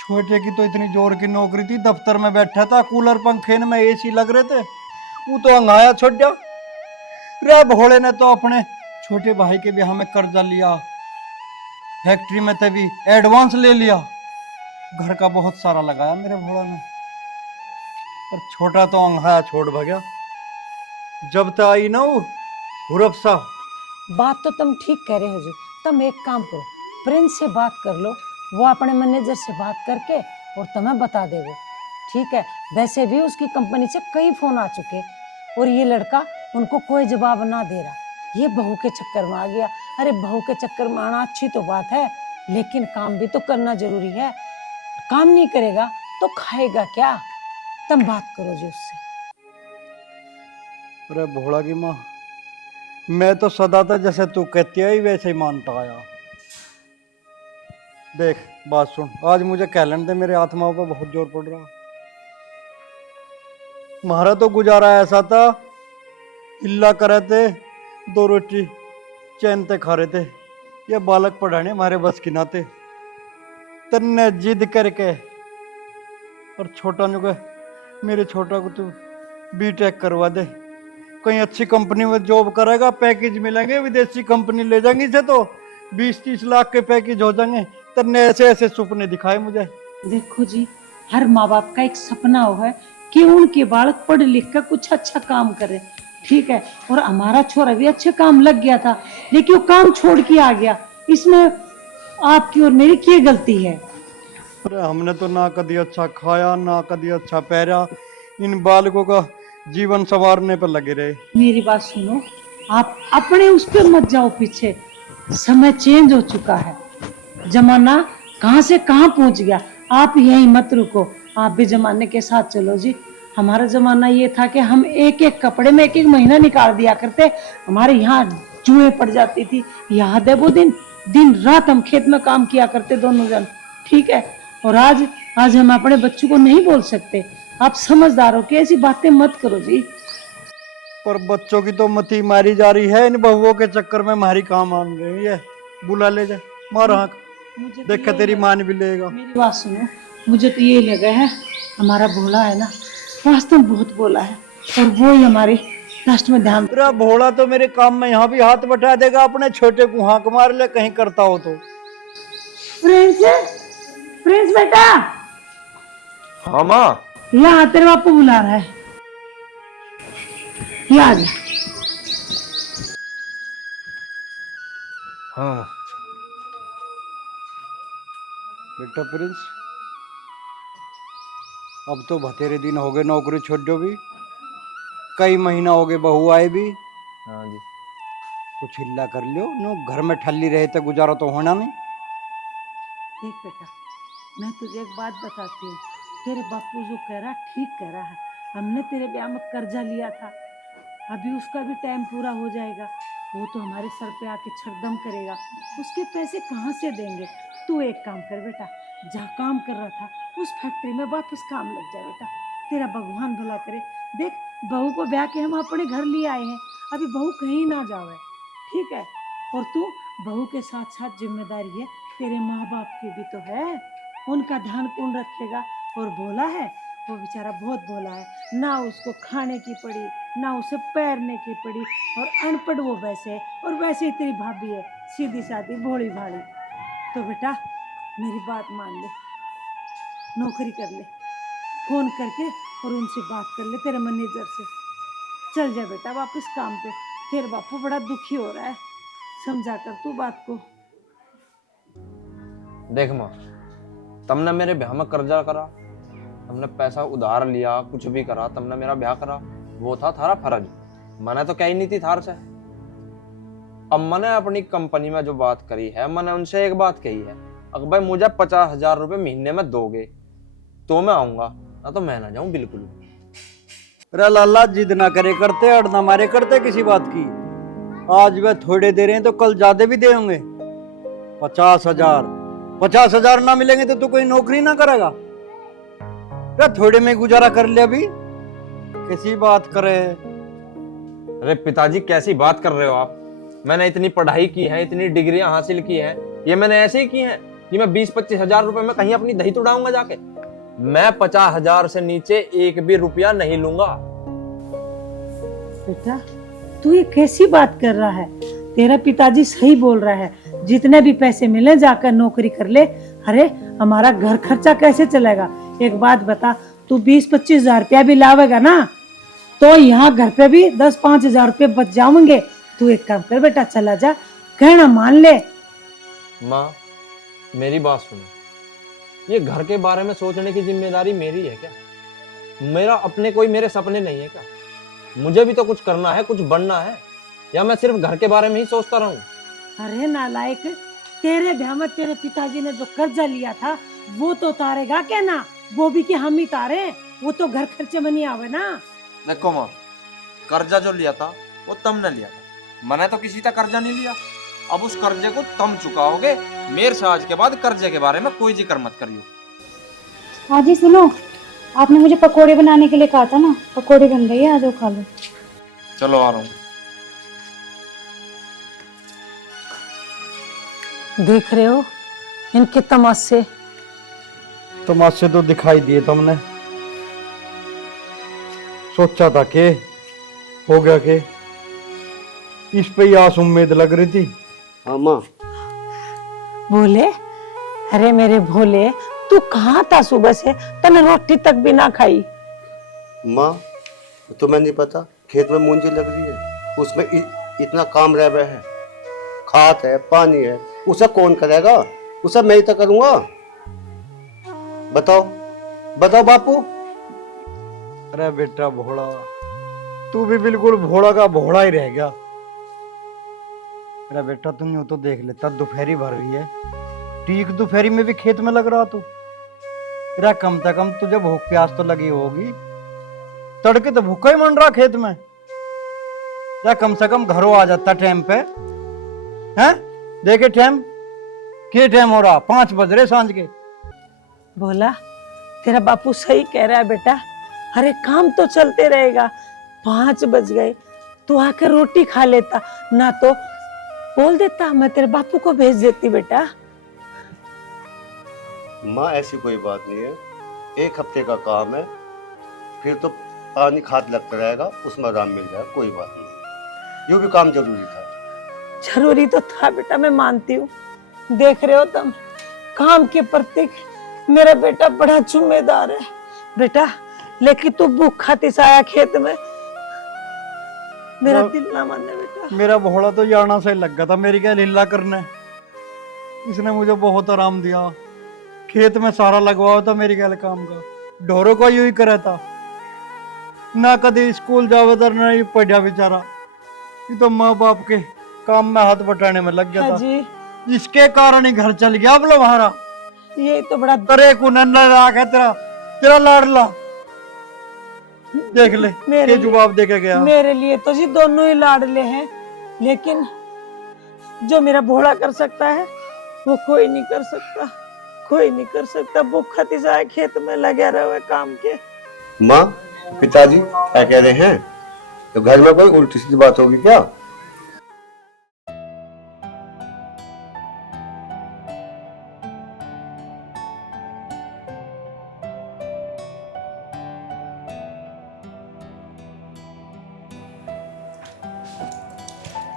छोटे की तो इतनी जोर की नौकरी थी, दफ्तर में बैठा था, कूलर पंखे में एसी लग रहे थे, वो तो अंगाया छोड़ दिया। रे भोले ने तो अपने छोटे भाई के ब्याह में कर्जा लिया, फैक्ट्री में तभी एडवांस ले लिया, घर का बहुत सारा लगाया मेरे भोला ने। पर छोटा तो अंगाया छोड़ भगया। जब तक आई ना वो हुरप सा। बात तो तुम ठीक कह रहे हो जी। तुम एक काम करो, प्रिंस से बात कर लो, वो अपने मैनेजर से बात करके और तुम्हें बता देगा। ठीक है, वैसे भी उसकी कंपनी से कई फोन आ चुके और ये लड़का उनको कोई जवाब ना दे रहा। ये बहू के चक्कर में आ गया। अरे बहू के चक्कर में आना अच्छी तो बात है, लेकिन काम भी तो करना जरूरी है। काम नहीं करेगा तो खाएगा क्या? तुम बात करो जी उससे। अरे भोला की माँ, मैं तो सदा था जैसे तू कहती है वैसे ही मानता आया। देख बात सुन, आज मुझे कहलन दे, मेरे आत्मा पर बहुत जोर पड़ रहा। हमारा तो गुजारा ऐसा था, हिल्ला करे थे, 2 रोटी चैन ते खा रहे थे। ये बालक पढ़ाने हमारे बस की नाते तन्ने जिद करके और छोटा नु के मेरे छोटा को तू बीटेक करवा दे, कहीं अच्छी कंपनी में जॉब करेगा, पैकेज मिलेंगे, विदेशी कंपनी ले जाएंगे इसे तो 20-30 लाख के पैकेज हो जाएंगे। तन्ने ऐसे ऐसे सपने दिखाए मुझे। देखो जी, हर माँ बाप का एक सपना हो है कि उनके बालक पढ़ लिख कर कुछ अच्छा काम करे। ठीक है, और हमारा छोरा भी अच्छे काम लग गया था, लेकिन वो काम छोड़ के आ गया। इसमें आपकी और मेरी क्या गलती है? अरे हमने तो ना कभी अच्छा खाया, ना कभी अच्छा पहरा, इन बालकों का जीवन संवारने पर लगे रहे। मेरी बात सुनो, आप अपने उस पर मत जाओ पीछे। समय चेंज हो चुका है, जमाना कहाँ से कहाँ पहुंच गया। आप यहीं मत रुको, आप भी जमाने के साथ चलो जी। हमारा जमाना ये था कि हम एक एक कपड़े में एक एक महीना निकाल दिया करते, हमारे यहाँ जुएं पड़ जाती थी। याद है वो दिन? दिन रात हम खेत में काम किया करते दोनों जन। ठीक है, और आज हम अपने बच्चों को नहीं बोल सकते। आप समझदार हो कि ऐसी बातें मत करो जी। पर बच्चों की तो मती मारी जा रही है, इन बहुओं के चक्कर में हमारी काम मान रही है। बुला ले जा, मार आँख, देखा तेरी मान भी लेगा। मेरी बात सुनो, मुझे तो ये लगा है हमारा भोला है ना, वास्तव में बहुत भोला है, और वो ही हमारे राष्ट्र में ध्यान। तेरा भोला तो मेरे काम में यहाँ भी हाथ बटा देगा, अपने छोटे को हाँक मार ले कहीं करता हो तो। प्रिंस, प्रिंस बेटा, हाँ माँ। यहाँ तेरे बापू बुला रहा है, ये आ जा। हाँ बेटा प्रिंस, अब तो बतेरे दिन हो गए नौकरी छोड़ दो भी, कई महीना हो गए बहू आए भी। हाँ जी। कुछ हिल्ला कर लियो नो, घर में ठल्ली रहे तो गुजारा तो होना नहीं। देख बेटा, मैं तुझे एक बात बताती हूँ, तेरे बापू जो कह रहा ठीक कह रहा है। हमने तेरे ब्याह में कर्जा लिया था, अभी उसका भी टाइम पूरा हो जाएगा। वो तो हमारे सर पे आके छरदम करेगा, उसके पैसे कहाँ से देंगे? तू एक काम कर बेटा, जहाँ काम कर रहा था उस फैक्ट्री में वापस काम लग जा बेटा, तेरा भगवान भला करे। देख, बहू को ब्याह के हम अपने घर ले आए हैं, अभी बहू कहीं ना जावे। ठीक है, और तू बहू के साथ साथ जिम्मेदारी है, तेरे माँ बाप की भी तो है, उनका ध्यान कौन रखेगा? और भोला है, वो बेचारा बहुत भोला है, ना उसको खाने की पड़ी, ना उसे पैरने की पड़ी, और अनपढ़ वो वैसे है, और वैसे ही तेरी भाभी है सीधी सादी भोली भाली। तो बेटा मेरी बात मान ले, नौकरी कर ले, फोन करके और उनसे बात कर ले, तेरे मैनेजर से। चल जा बेटा वापस काम पे, तेरे बापू बड़ा दुखी हो रहा है, समझा कर तू बात को। देख माँ, तुमने मेरे ब्याह में कर्जा करा, तुमने पैसा उधार लिया, कुछ भी करा, तुमने मेरा ब्याह करा, वो था थारा फर्ज। मैंने तो कही नहीं थी थार से। अब मैंने अपनी कंपनी में जो बात करी है, मैंने उनसे एक बात कही है, अगर भाई मुझे 50,000 रुपए महीने में दोगे तो मैं आऊंगा, ना तो मैं ना जाऊं बिल्कुल। अरे लाला जिद ना करे करते, अड़ ना मारे करते किसी बात की। आज वह थोड़े दे रहे हैं तो कल ज्यादा भी दे होंगे। 50,000, 50,000 ना मिलेंगे तो तू कोई नौकरी ना करेगा। अरे थोड़े में गुजारा कर लिया अभी, कैसी बात करे। अरे पिताजी कैसी बात कर रहे हो आप? मैंने इतनी पढ़ाई की है, इतनी डिग्रियां हासिल की हैं, ये मैंने ऐसे ही की हैं कि मैं 20-25 हजार रुपए में कहीं अपनी दही तुड़ाऊंगा जाके? मैं 50,000 से नीचे एक भी रुपया नहीं लूंगा। बेटा तू ये कैसी बात कर रहा है? तेरा पिताजी सही बोल रहा है, जितने भी पैसे मिले जाकर नौकरी कर ले। अरे हमारा घर खर्चा कैसे चलेगा? एक बात बता, तू 20-25 हजार रुपया भी लावेगा ना तो यहाँ घर पे भी 10-5 हजार रुपये बच जाएंगे। तू एक काम कर बेटा, चला जा, कहना मान ले। माँ मेरी बात सुनो, ये घर के बारे में सोचने की जिम्मेदारी मेरी है क्या? मेरा अपने कोई मेरे सपने नहीं है क्या? मुझे भी तो कुछ करना है, कुछ बनना है, या मैं सिर्फ घर के बारे में ही सोचता रहूं? अरे नालायक, तेरे ब्याह में तेरे पिताजी ने जो कर्जा लिया था वो तो उतारेगा क्या ना? वो भी कि हम ही तारे, वो तो घर खर्चे में नहीं आवे ना। देखो माँ, कर्जा जो लिया था वो तुमने लिया था, मैंने तो किसी का कर्जा नहीं लिया। अब उस कर्जे को तुम चुकाओगे। मेरे से आज के बाद कर्जे के बारे में कोई जिक्र मत करियो। हाँ जी सुनो, आपने मुझे पकोड़े बनाने के लिए कहा था ना, पकोड़े बन गए हैं, आ जाओ खा लो। चलो आ रहा हूँ। देख रहे हो इनके तमाशे? तमाशे तो दिखाई दिए तुमने। सोचा था कि हो गया कि इस पे ही आस उम्मीद लग रही थी। हाँ माँ। बोले अरे मेरे भोले, तू कहाँ था सुबह से? तने रोटी तक भी ना खाई। माँ तुम्हें नहीं पता, खेत में मूंजी लग रही है, उसमें इतना काम रह गया है, खाद है, पानी है, उसे कौन करेगा? उसे मैं ही तो करूंगा। बताओ बताओ बापू। अरे बेटा भोला, तू भी बिल्कुल भोला का भोला ही रह गया। अरे बेटा तुम यूं तो देख लेता, दोपहरी भर रही है, ठीक दोपहरी में भी खेत में लग रहा तू। तेरा कम से कम तुझे भूख प्यास तो लगी होगी, तड़के तो भूखा ही मन रहा खेत में। या कम से कम घरों आ जाता टाइम पे। हैं देखे टाइम, क्या टाइम हो रहा? 5 बज रहे सांझ के। बोला तेरा बापू सही कह रहा है बेटा, अरे काम तो चलते रहेगा। 5 बज गए, तू आकर रोटी खा लेता, ना तो बोल देता मैं तेरे बापू को भेज देती। बेटा माँ ऐसी कोई बात नहीं है, 1 हफ्ते का काम है, फिर तो पानी खाद लगता रहेगा, उसमें आराम मिल जाएगा, कोई बात नहीं। यूं भी काम जरूरी था। जरूरी तो था बेटा, मैं मानती हूँ। देख रहे हो तुम, काम के प्रति मेरा बेटा बड़ा जिम्मेदार है। बेटा लेकिन तू भूखा तिसाया खेत में, मेरा दिल ना माने बेटा। मेरा भोला तो याना से लग गया था मेरी क्या लीला करने। इसने मुझे बहुत आराम दिया, खेत में सारा लगवाया था मेरी गैल काम का। ढोरों को यूं ही करे था, ना कभी स्कूल जावे था ना ही पढ़ा बेचारा। ये तो माँ बाप के काम में हाथ बटाने में लग गया था जी, इसके कारण ही घर चल गया। अब लो हमारा ये तो बड़ा तरे को नन्ना राख है तेरा, तेरा लाडला। देख ले मेरे ये जवाब दे के गया। मेरे लिए तो जी दोनों ही लाडले हैं, लेकिन जो मेरा भोला कर सकता है वो कोई नहीं कर सकता, कोई नहीं कर सकता। भूखा तिसाया खेत में लगे रहे काम के। माँ पिताजी क्या कह रहे हैं? तो घर में कोई उल्टी सीधी बात होगी क्या?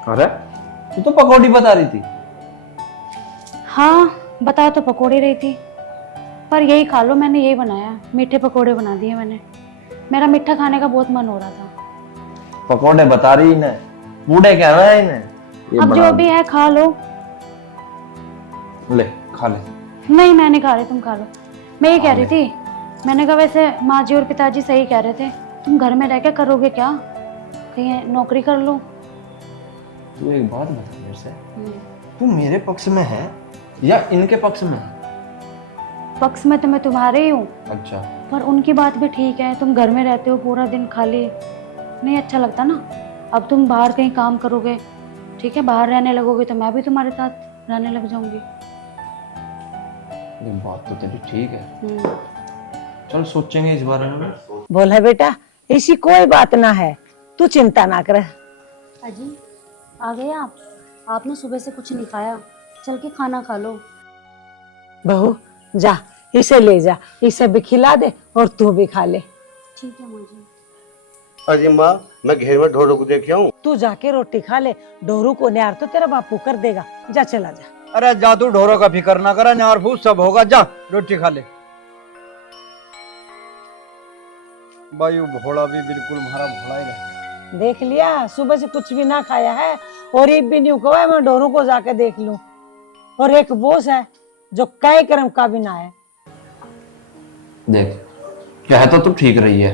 अरे तू तो पकौड़ी बता रही थी। हाँ बता तो पकोड़े रही थी, पर यही खा लो, मैंने यही बनाया, मीठे पकोड़े बना दिए मैंने। मेरा मीठा खाने का बहुत मन हो रहा था। पकौड़े बता रही इन्हें, बूढ़े कह रहे हैं इन्हें। अब जो भी है खा लो। ले खा ले। नहीं मैं नहीं खा रही, तुम खा लो। मैं ये कह रही थी, मैंने कहा वैसे माँ जी और पिताजी सही कह रहे थे, तुम घर में रह के करोगे क्या? कहीं नौकरी कर लो। तू एक बात बता मेरे से, तू मेरे पक्ष में है या इनके पक्ष में है? पक्ष में तो मैं तुम्हारे ही हूँ, अच्छा, पर उनकी बात भी ठीक है। तुम घर में रहते हो पूरा दिन खाली, नहीं अच्छा लगता ना। अब तुम बाहर कहीं काम करोगे, ठीक है, बाहर रहने लगोगे तो मैं भी तुम्हारे साथ रहने लग जाऊंगी। ये बात तो तेरी ठीक है। चल सोचेंगे इस बारे में। बोला बेटा ऐसी कोई बात ना है, तू चिंता ना कर। अजी आ गए आप? आपने सुबह से कुछ नहीं खाया, चल के खाना खा लो। बहू जा इसे ले जा, इसे भी खिला दे और तू भी खा ले। ठीक है माँ जी। अरे माँ, मैं घेर में ढोरों को देख आऊं। तू जाके रोटी खा ले, डोरू को न्यार तो तेरा बापू कर देगा। जा चला जा। अरे जा तू ढोरों का फिक्र ना करा, न्यार फूस सब होगा, जा रोटी खा ले। भाई भोला भी बिल्कुल हमारा भोला ही है। देख लिया, सुबह से कुछ भी ना खाया है और एक भी नहीं हुआ है, मैं डोरू को जाके देख लूं। और एक बोस है जो कई कर्म का भी ना है। देख, कह तो तू ठीक रही है,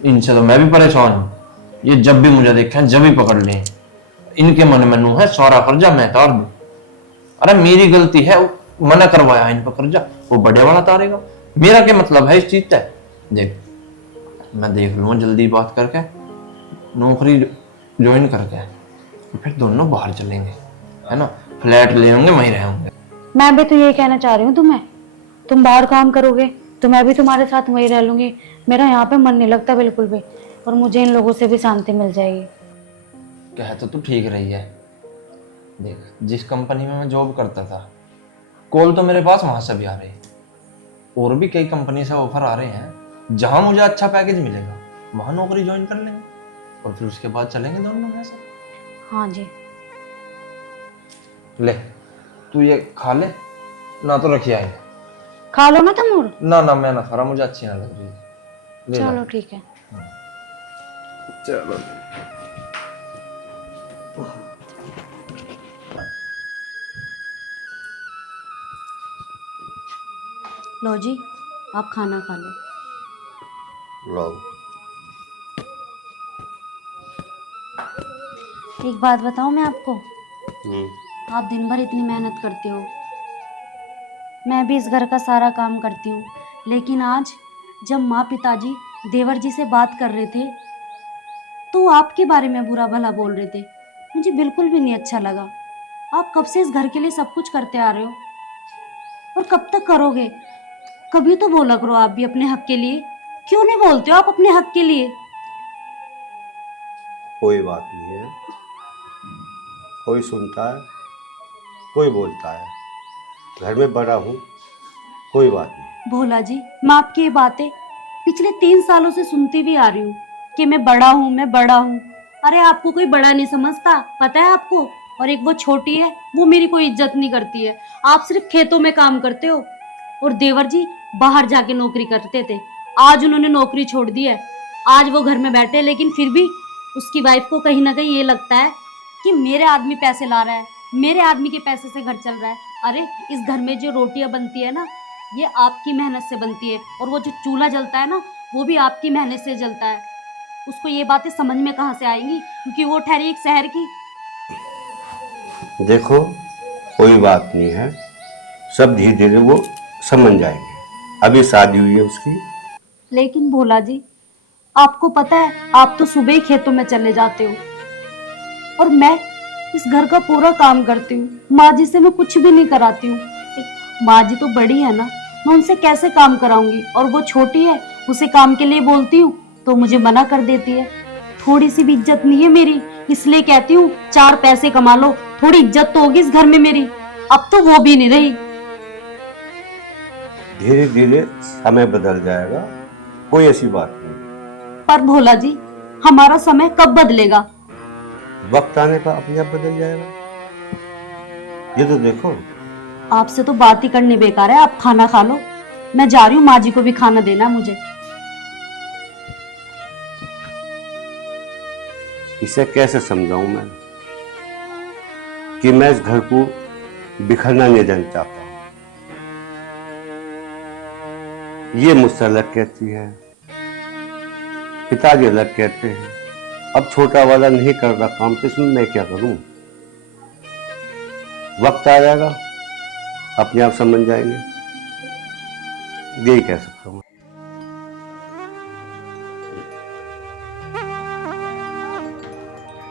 इनसे तो मैं भी परेशान हूँ। ये जब भी मुझे देखें जब भी पकड़ लें, इनके मन में नू है सारा कर्जा मैं तार दूं। अरे मेरी गलती है, मना करवाया इन पर कर्जा, वो बड़े वाला तारेगा, मेरा क्या मतलब है इस चीज से। देख, मैं देख लूंगा जल्दी बात करके, नौकरी ज्वाइन करके, फिर दोनों बाहर चलेंगे, है ना, फ्लैट ले होंगे, वहीं रहेंगे। मैं भी तो यही कहना चाह रही हूँ तुम्हें, तुम बाहर काम करोगे तो मैं भी तुम्हारे साथ वहीं रह लूंगी। मेरा यहाँ पे मन नहीं लगता बिल्कुल भी, और मुझे इन लोगों से भी शांति मिल जाएगी। कह तो तू ठीक रही है। देख, जिस कंपनी में मैं जॉब करता था, कॉल तो मेरे पास वहां से भी आ रही है, और भी कई कंपनी से ऑफर आ रहे हैं, जहां मुझे अच्छा पैकेज मिलेगा वहां नौकरी ज्वाइन कर लेंगे, और फिर उसके बाद चलेंगे दोनों में से। हाँ जी। ले, तू ये खा ले, ना तो रखी आई। खा लो ना तुम। और ना ना, मैं ना खा रहा, मुझे अच्छी ना लग रही है। ले ला। चलो ठीक है। चलो। लो जी, आप खाना खा लो। लो। एक बात बताऊं मैं आपको, हम्म। आप दिन भर इतनी मेहनत करते हो, मैं भी इस घर का सारा काम करती हूँ, लेकिन आज जब माँ पिताजी देवर जी से बात कर रहे थे तो वो आपके बारे में बुरा भला बोल रहे थे, मुझे बिल्कुल भी नहीं अच्छा लगा। आप कब से इस घर के लिए सब कुछ करते आ रहे हो, और कब तक करोगे? कभी तो बोला करो आप भी अपने हक के लिए, क्यों नहीं बोलते हो आप अपने हक के लिए? कोई बात नहीं है, कोई सुनता है, कोई बोलता है, घर में बड़ा हूँ, कोई बात नहीं। भोला जी, मैं आपकी ये बातें पिछले 3 सालों से सुनती भी आ रही हूँ कि मैं बड़ा हूँ, मैं बड़ा हूँ। अरे आपको कोई बड़ा नहीं समझता, पता है आपको? और एक वो छोटी है, वो मेरी कोई इज्जत नहीं करती है। आप सिर्फ खेतों में काम करते हो, और देवर जी बाहर जाके नौकरी करते थे, आज उन्होंने नौकरी छोड़ दी है, आज वो घर में बैठे, लेकिन फिर भी उसकी वाइफ को कहीं ना कहीं ये लगता है कि मेरे आदमी पैसे ला रहा है, मेरे आदमी के पैसे से घर चल रहा है। अरे इस घर में जो रोटियां बनती है ना, ये आपकी मेहनत से बनती है, और वो जो चूल्हा जलता है ना, वो भी आपकी मेहनत से जलता है। उसको ये बातें समझ में कहाँ से आएंगी, क्योंकि वो ठहरी एक शहर की। देखो, कोई बात नहीं है, सब धीरे धीरे वो समझ जाएंगे, अभी शादी हुई है उसकी। लेकिन भोला जी, आपको पता है, आप तो सुबह ही खेतों में चले जाते हो, और मैं इस घर का पूरा काम करती हूँ। माँ जी से मैं कुछ भी नहीं कराती हूँ। माँ जी तो बड़ी है ना, मैं उनसे कैसे काम कराऊंगी, और वो छोटी है, उसे काम के लिए बोलती हूँ तो मुझे मना कर देती है। थोड़ी सी भी इज्जत नहीं है मेरी, इसलिए कहती हूँ 4 पैसे कमा लो, थोड़ी इज्जत तो होगी इस घर में मेरी। अब तो वो भी नहीं रही। धीरे धीरे समय बदल जाएगा, कोई ऐसी बात नहीं। पर भोला जी, हमारा समय कब बदलेगा? वक्त आने पर अपने आप बदल जाएगा, ये तो देखो। आपसे तो बात ही करनी बेकार है, आप खाना खा लो, मैं जा रही हूँ, माँ जी को भी खाना देना है मुझे। इसे कैसे समझाऊं मैं कि मैं इस घर को बिखरना नहीं चाहता। ये मुझसे अलग कहती है, पिताजी अलग कहते हैं, अब छोटा वाला नहीं कर रहा काम, तो इसमें मैं क्या करूं? वक्त आ जाएगा, अपने आप समझ जाएंगे। यही कह सकता हूँ।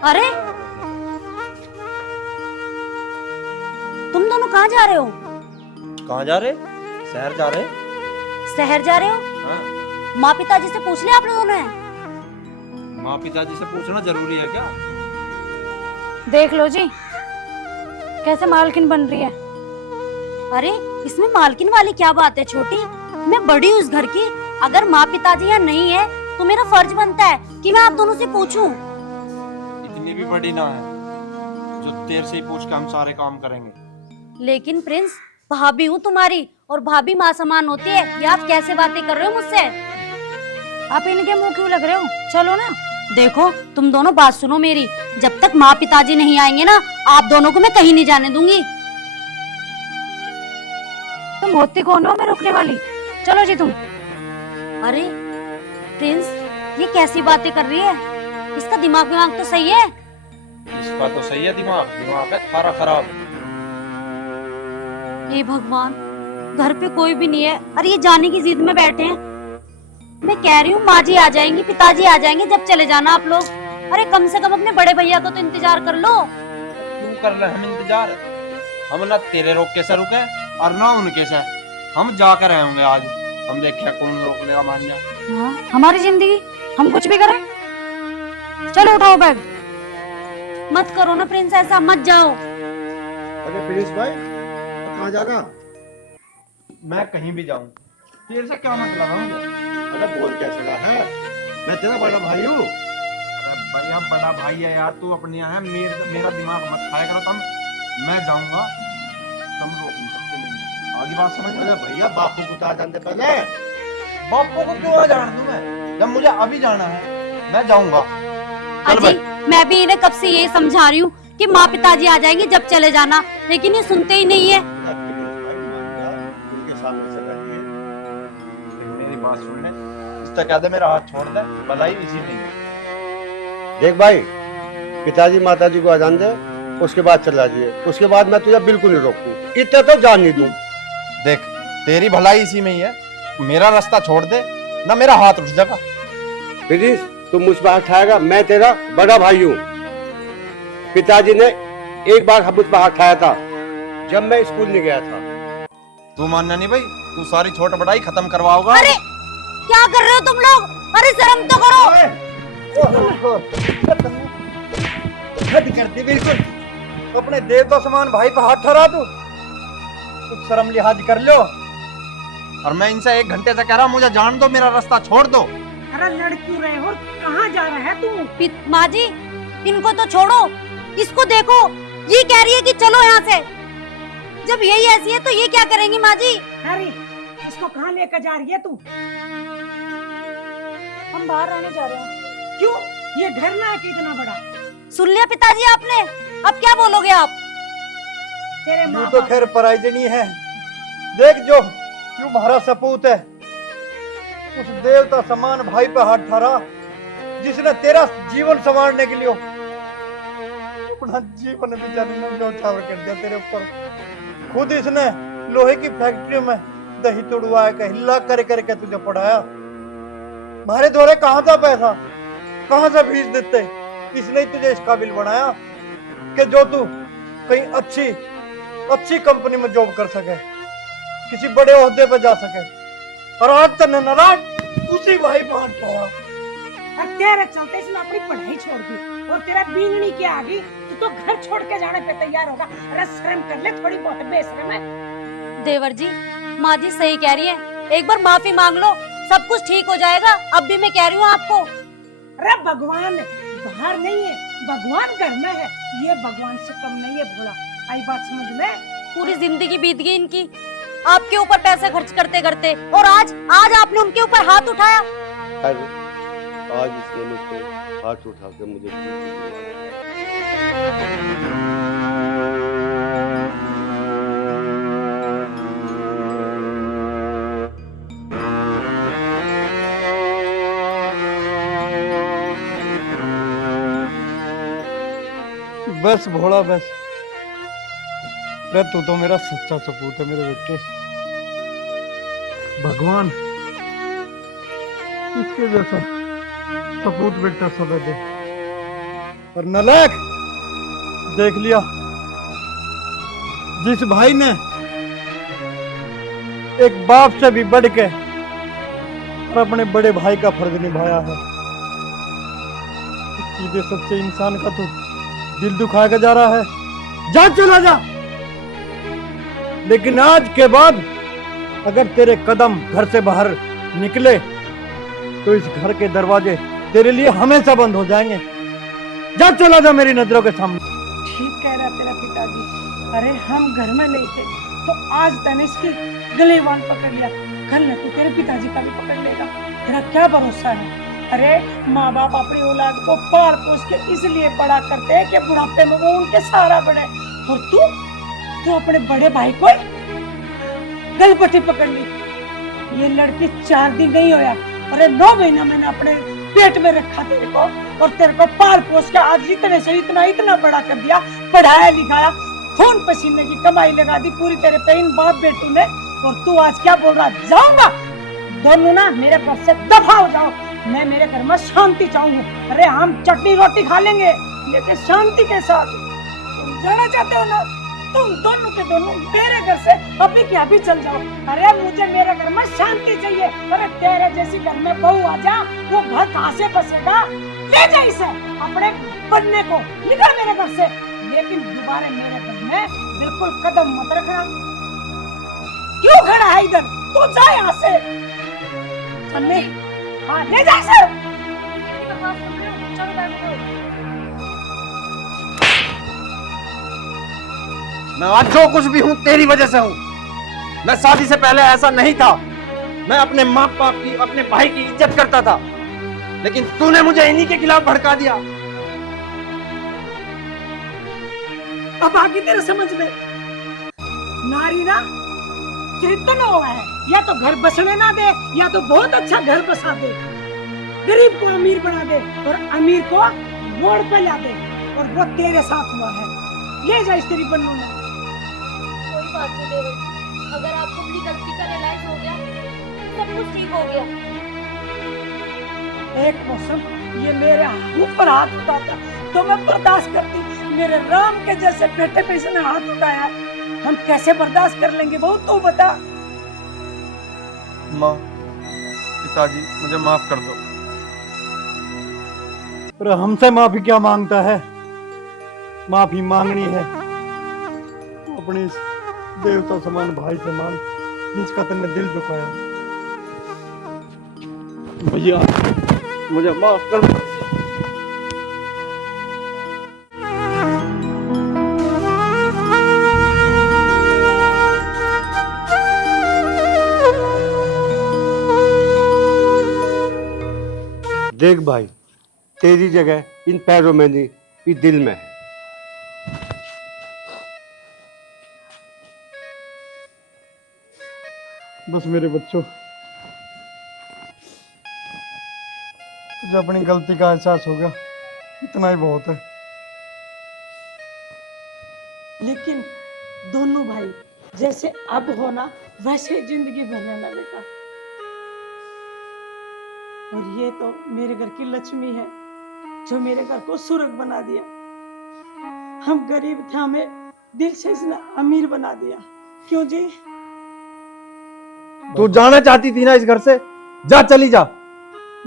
अरे तुम दोनों कहाँ जा रहे हो? कहाँ जा रहे? शहर जा रहे? शहर जा रहे हो? हाँ। माँ पिताजी से पूछ लिया आप लोगों ने? माँ पिताजी से पूछना जरूरी है क्या? देख लो जी कैसे मालकिन बन रही है। अरे इसमें मालकिन वाली क्या बात है छोटी? मैं बड़ी हूँ उस घर की। अगर माँ पिताजी यहाँ नहीं है तो मेरा फर्ज बनता है कि मैं आप दोनों से पूछूं। इतनी भी बड़ी ना है जो तेरे से ही पूछ के हम सारे काम करेंगे। लेकिन प्रिंस, भाभी हूँ तुम्हारी और भाभी माँ समान होती है। ये आप कैसे बातें कर रहे हो मुझसे? आप इनके मुंह क्यों लग रहे हो? चलो ना। देखो तुम दोनों बात सुनो मेरी। जब तक माँ पिताजी नहीं आएंगे ना, आप दोनों को मैं कहीं नहीं जाने दूंगी। तुम होती कौन हो मैं रुकने वाली? चलो जी तुम। अरे प्रिंस, ये कैसी बातें कर रही है? इसका दिमाग तो सही है। इसका तो सही है, दिमाग है सारा खराब। हे भगवान, घर पे कोई भी नहीं है। अरे ये जाने की जिद में बैठे हैं। मैं कह रही हूँ माँ जी आ जाएंगी, पिताजी आ जाएंगे, जब चले जाना आप लोग। अरे कम से कम अपने बड़े भैया को तो इंतजार कर लो। क्यों कर रहे हम इंतजार? हम ना तेरे रोक के से रुके और ना उनके से। हम जाकर आए होंगे आज। हम देखे कौन रोकने का मान जाए। हाँ, हमारी जिंदगी हम कुछ भी करें। चलो उठाओ बैग। मत करो ना प्रिंस, ऐसा मत जाओ। अरे प्रिंस भाई, कहाँ जाना? मैं कहीं भी जाऊं, तेरे से क्या मतलब है मुझे? अरे बोल कैसे रहा है? मैं तेरा बड़ा भाई हूँ। अरे बढ़िया बड़ा भाई है यार, तू अपने यहाँ है। मेरा दिमाग मत खाया करो तुम। मैं जाऊंगा, तुम रोक नहीं सकते नहीं। आगे बात समझ अरे में? भैया, बापू को बता जानते पहले। बापू को क्यों आ जान दूं मैं? जब मुझे अभी जाना है मैं जाऊंगा। चल अजी, मैं भी इन्हें कब से यही समझा रही हूँ कि माँ पिताजी आ जाएंगे जब चले जाना, लेकिन ये सुनते ही नहीं है। उनके सामने से कहिए। मेरी बात सुन ले, इसका कह दे मेरा हाथ छोड़ दे, भलाई इसी में है। देख भाई, पिताजी माताजी को अजान दे, उसके बाद चला जाइए। उसके बाद मैं तुझे बिल्कुल नहीं रोकूं, इतना तो जान नहीं दूं। देख तेरी भलाई इसी में ही है। मेरा रास्ता छोड़ दे ना, मेरा हाथ रुक जाएगा। प्लीज, तुम मुझ पर हाथ उठाएगा, मैं तेरा बड़ा भाई हूँ। पिताजी ने एक बार मुझ पर हाथ उठाया था जब मैं स्कूल नहीं गया था। तू मानना नहीं भाई, तू सारी छोट बड़ाई खत्म करवाओगा। अरे क्या कर रहे हो तुम लोग? अरे शर्म तो करो। हद करती बिल्कुल। अपने देवता समान भाई पर हाथ ठहरा तू। कुछ शर्म लिहाज कर लो। और मैं इनसे 1 घंटे से कह रहा हूँ मुझे जान दो, मेरा रास्ता छोड़ दो। अरे लड़ क्यों रहे हो? कहाँ जा रहा है तू? माँ जी, इनको तो छोड़ो, इसको देखो, ये कह रही है कि चलो यहाँ से। जब यही ऐसी है तो ये क्या करेंगी माँ जी? अरे इसको कहाँ लेकर जा रही है तू? हम बाहर रहने जा रहे हैं। क्यों? ये घर ना है कि इतना बड़ा? सुन लिया पिताजी आपने? अब क्या बोलोगे आप? तेरे यूं माँ तो बाप खैर पराइजनी है। देख जो तुम्हारा सपूत है, उस देवता समान भाई पर हाथ ठहरा जिसने तेरा जीवन संवारने के लिए अपना जीवन बेचारे ने न्यौछावर कर दिया तेरे ऊपर। खुद इसने लोहे की फैक्ट्री में दही तोड़वाया का हिल्ला कर करके तुझे पढ़ाया। मारे द्वारे कहाँ था पैसा, कहाँ से भेज देते? इसने ही तुझे इस काबिल बनाया कि जो तू कहीं अच्छी कंपनी में जॉब कर सके, किसी बड़े ओहदे पर जा सके। और आज तक नाराज उसी भाई बात पाया। और तेरे चलते इसने अपनी पढ़ाई छोड़ दी और तेरा बीननी क्या आ गई? तू तो घर छोड़ के जाने पे तैयार होगा। अरे शर्म कर ले, थोड़ी बहुत बेशरम है। देवर जी, माँ जी सही कह रही है, एक बार माफी मांग लो, सब कुछ ठीक हो जाएगा। अब भी मैं कह रही हूँ आपको। अरे भगवान बाहर नहीं है, भगवान घर में है। ये भगवान से कम नहीं है भोला। आई बात समझ में? पूरी जिंदगी बीत गई इनकी आपके ऊपर पैसे खर्च करते करते, और आज आपने उनके ऊपर हाथ उठाया। आज इसने मुझ पे हाथ उठा के मुझे बस भोला बस। रे तू तो मेरा सच्चा सपूत है मेरे बेटे। भगवान इसके जैसा सपूत बेटा सोने दे। पर नलायक, देख लिया जिस भाई ने एक बाप से भी बढ़ के और अपने बड़े भाई का फर्ज निभाया है, सीधे सच्चे इंसान का तो दिल दुखाएगा जा रहा है। जा चला जा। लेकिन आज के बाद अगर तेरे कदम घर से बाहर निकले तो इस घर के दरवाजे तेरे लिए हमेशा बंद हो जाएंगे। जा चला जा मेरी नजरों के सामने। ठीक कह रहा तेरा पिताजी। अरे हम घर में नहीं थे तो आज तने इसके गले वाल पकड़ लिया, कल न तो तेरे पिताजी का भी पकड़ लेगा। तेरा क्या भरोसा है? अरे माँ बाप अपनी औलाद को पाल पोस के इसलिए बड़ा करते हैं कि बुढ़ापे में वो उनके सहारा बने, और तू अपने बड़े भाई को गलपटी पकड़ ली। ये लड़की 4 दिन नहीं होया, अरे 9 महीना मैंने अपने पेट में रखा तेरे को, और तेरे को पाल पोस के आज इतने से इतना बड़ा कर दिया, पढ़ाया लिखाया, खून पसीने की कमाई लगा दी पूरी तेरे पे इन बाप बेटू ने, और तू आज क्या बोल रहा? जाऊंगा दोनों ना मेरे घर से दफा हो जाओ, मैं मेरे घर में शांति चाहूंगी। अरे हम चटनी रोटी खा लेंगे लेकिन शांति के साथ। तुम जाना चाहते हो ना, तुम दोनों के दोनों मेरे घर से अभी के अभी चल जाओ। अरे मुझे मेरे घर में शांति चाहिए। अरे तेरे जैसी घर में बहू आ जा, वो घर कहाँ से बसेगा? ले जा इसे अपने बनने को, निकल मेरे घर से, लेकिन दोबारा मेरे घर में बिल्कुल कदम मत रखना। क्यों खड़ा है इधर? तू जा यहाँ से। हाँ ले जा इसे। मैं आज जो कुछ भी हूं तेरी वजह से हूं। मैं शादी से पहले ऐसा नहीं था। मैं अपने माँ बाप की, अपने भाई की इज्जत करता था, लेकिन तूने मुझे इन्हीं के खिलाफ भड़का दिया। अब आगे तेरे समझ में। नारी ना चरित्र हुआ है, या तो घर बसने ना दे या तो बहुत अच्छा घर बसा दे, गरीब को अमीर बना दे और अमीर को रोड पे ला दे, और वो तेरे साथ हुआ है। ले जा इस तेरी बन्नू ने। कोई बात नहीं देवर जी, अगर आपको अपनी गलती का रियलाइज हो गया सब कुछ ठीक हो गया। एक मौसम ये मेरे ऊपर हाथ उठाता तो मैं बर्दाश्त करती, मेरे राम के जैसे बेटे पे इसने हाथ उठाया, हम कैसे बर्दाश्त कर लेंगे? वो तू बता। माँ, पिताजी मुझे माफ कर दो। पर हमसे माफी क्या मांगता है? माफी मांगनी है अपने इस देवता समान भाई से मांग, जिसका तुमने दिल दुखाया। भैया मुझे माफ कर दो। देख भाई, तेरी जगह इन पैरों में नहीं, इस दिल में है। बस मेरे बच्चों, तुझे अपनी गलती का एहसास होगा, इतना ही बहुत है। लेकिन दोनों भाई जैसे अब होना वैसे जिंदगी भरना ना बेटा। और ये तो मेरे घर की लक्ष्मी है जो मेरे घर को सुर्ग बना दिया। हम गरीब थे, हमें दिल से इसने अमीर बना दिया। क्यों जी? तू जाना चाहती थी ना इस घर से, जा चली जा।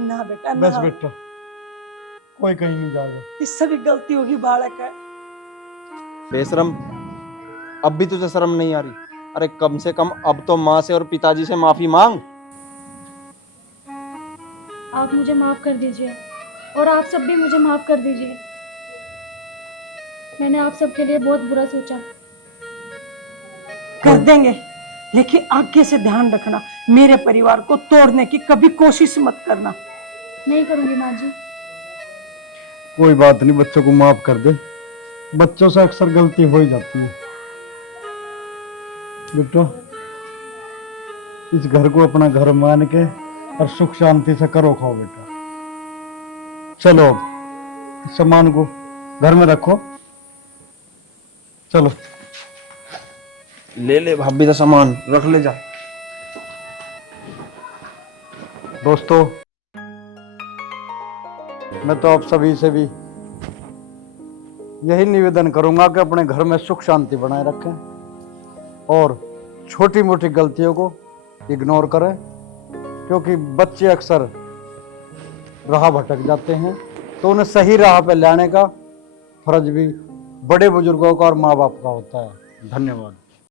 ना बेटा बस ना, बेटा, कोई कहीं नहीं जाएगा। इससे भी गलती होगी, बालक है। बेशरम, अब भी तुझे शर्म नहीं आ रही? अरे कम से कम अब तो माँ से और पिताजी से माफी मांग। आप मुझे माफ़ कर दीजिए और आप सब भी मुझे माफ़ कर दीजिए। मैंने आप सबके लिए बहुत बुरा सोचा। कर देंगे, लेकिन आगे से ध्यान रखना, मेरे परिवार को तोड़ने की कभी कोशिश मत करना। नहीं करूँगी माँ जी। कोई बात नहीं, बच्चों को माफ कर दे। बच्चों से अक्सर गलती हो ही जाती है। बेटो, इस घर को अपना घर मान के और सुख शांति से करो खाओ बेटा। चलो अब सामान को घर में रखो, चलो। ले ले भाभी का सामान, रख ले जा। दोस्तों, मैं तो आप सभी से भी यही निवेदन करूंगा कि अपने घर में सुख शांति बनाए रखें और छोटी मोटी गलतियों को इग्नोर करें, क्योंकि बच्चे अक्सर राह भटक जाते हैं, तो उन्हें सही राह पर लाने का फर्ज भी बड़े बुजुर्गों का और माँ बाप का होता है। धन्यवाद।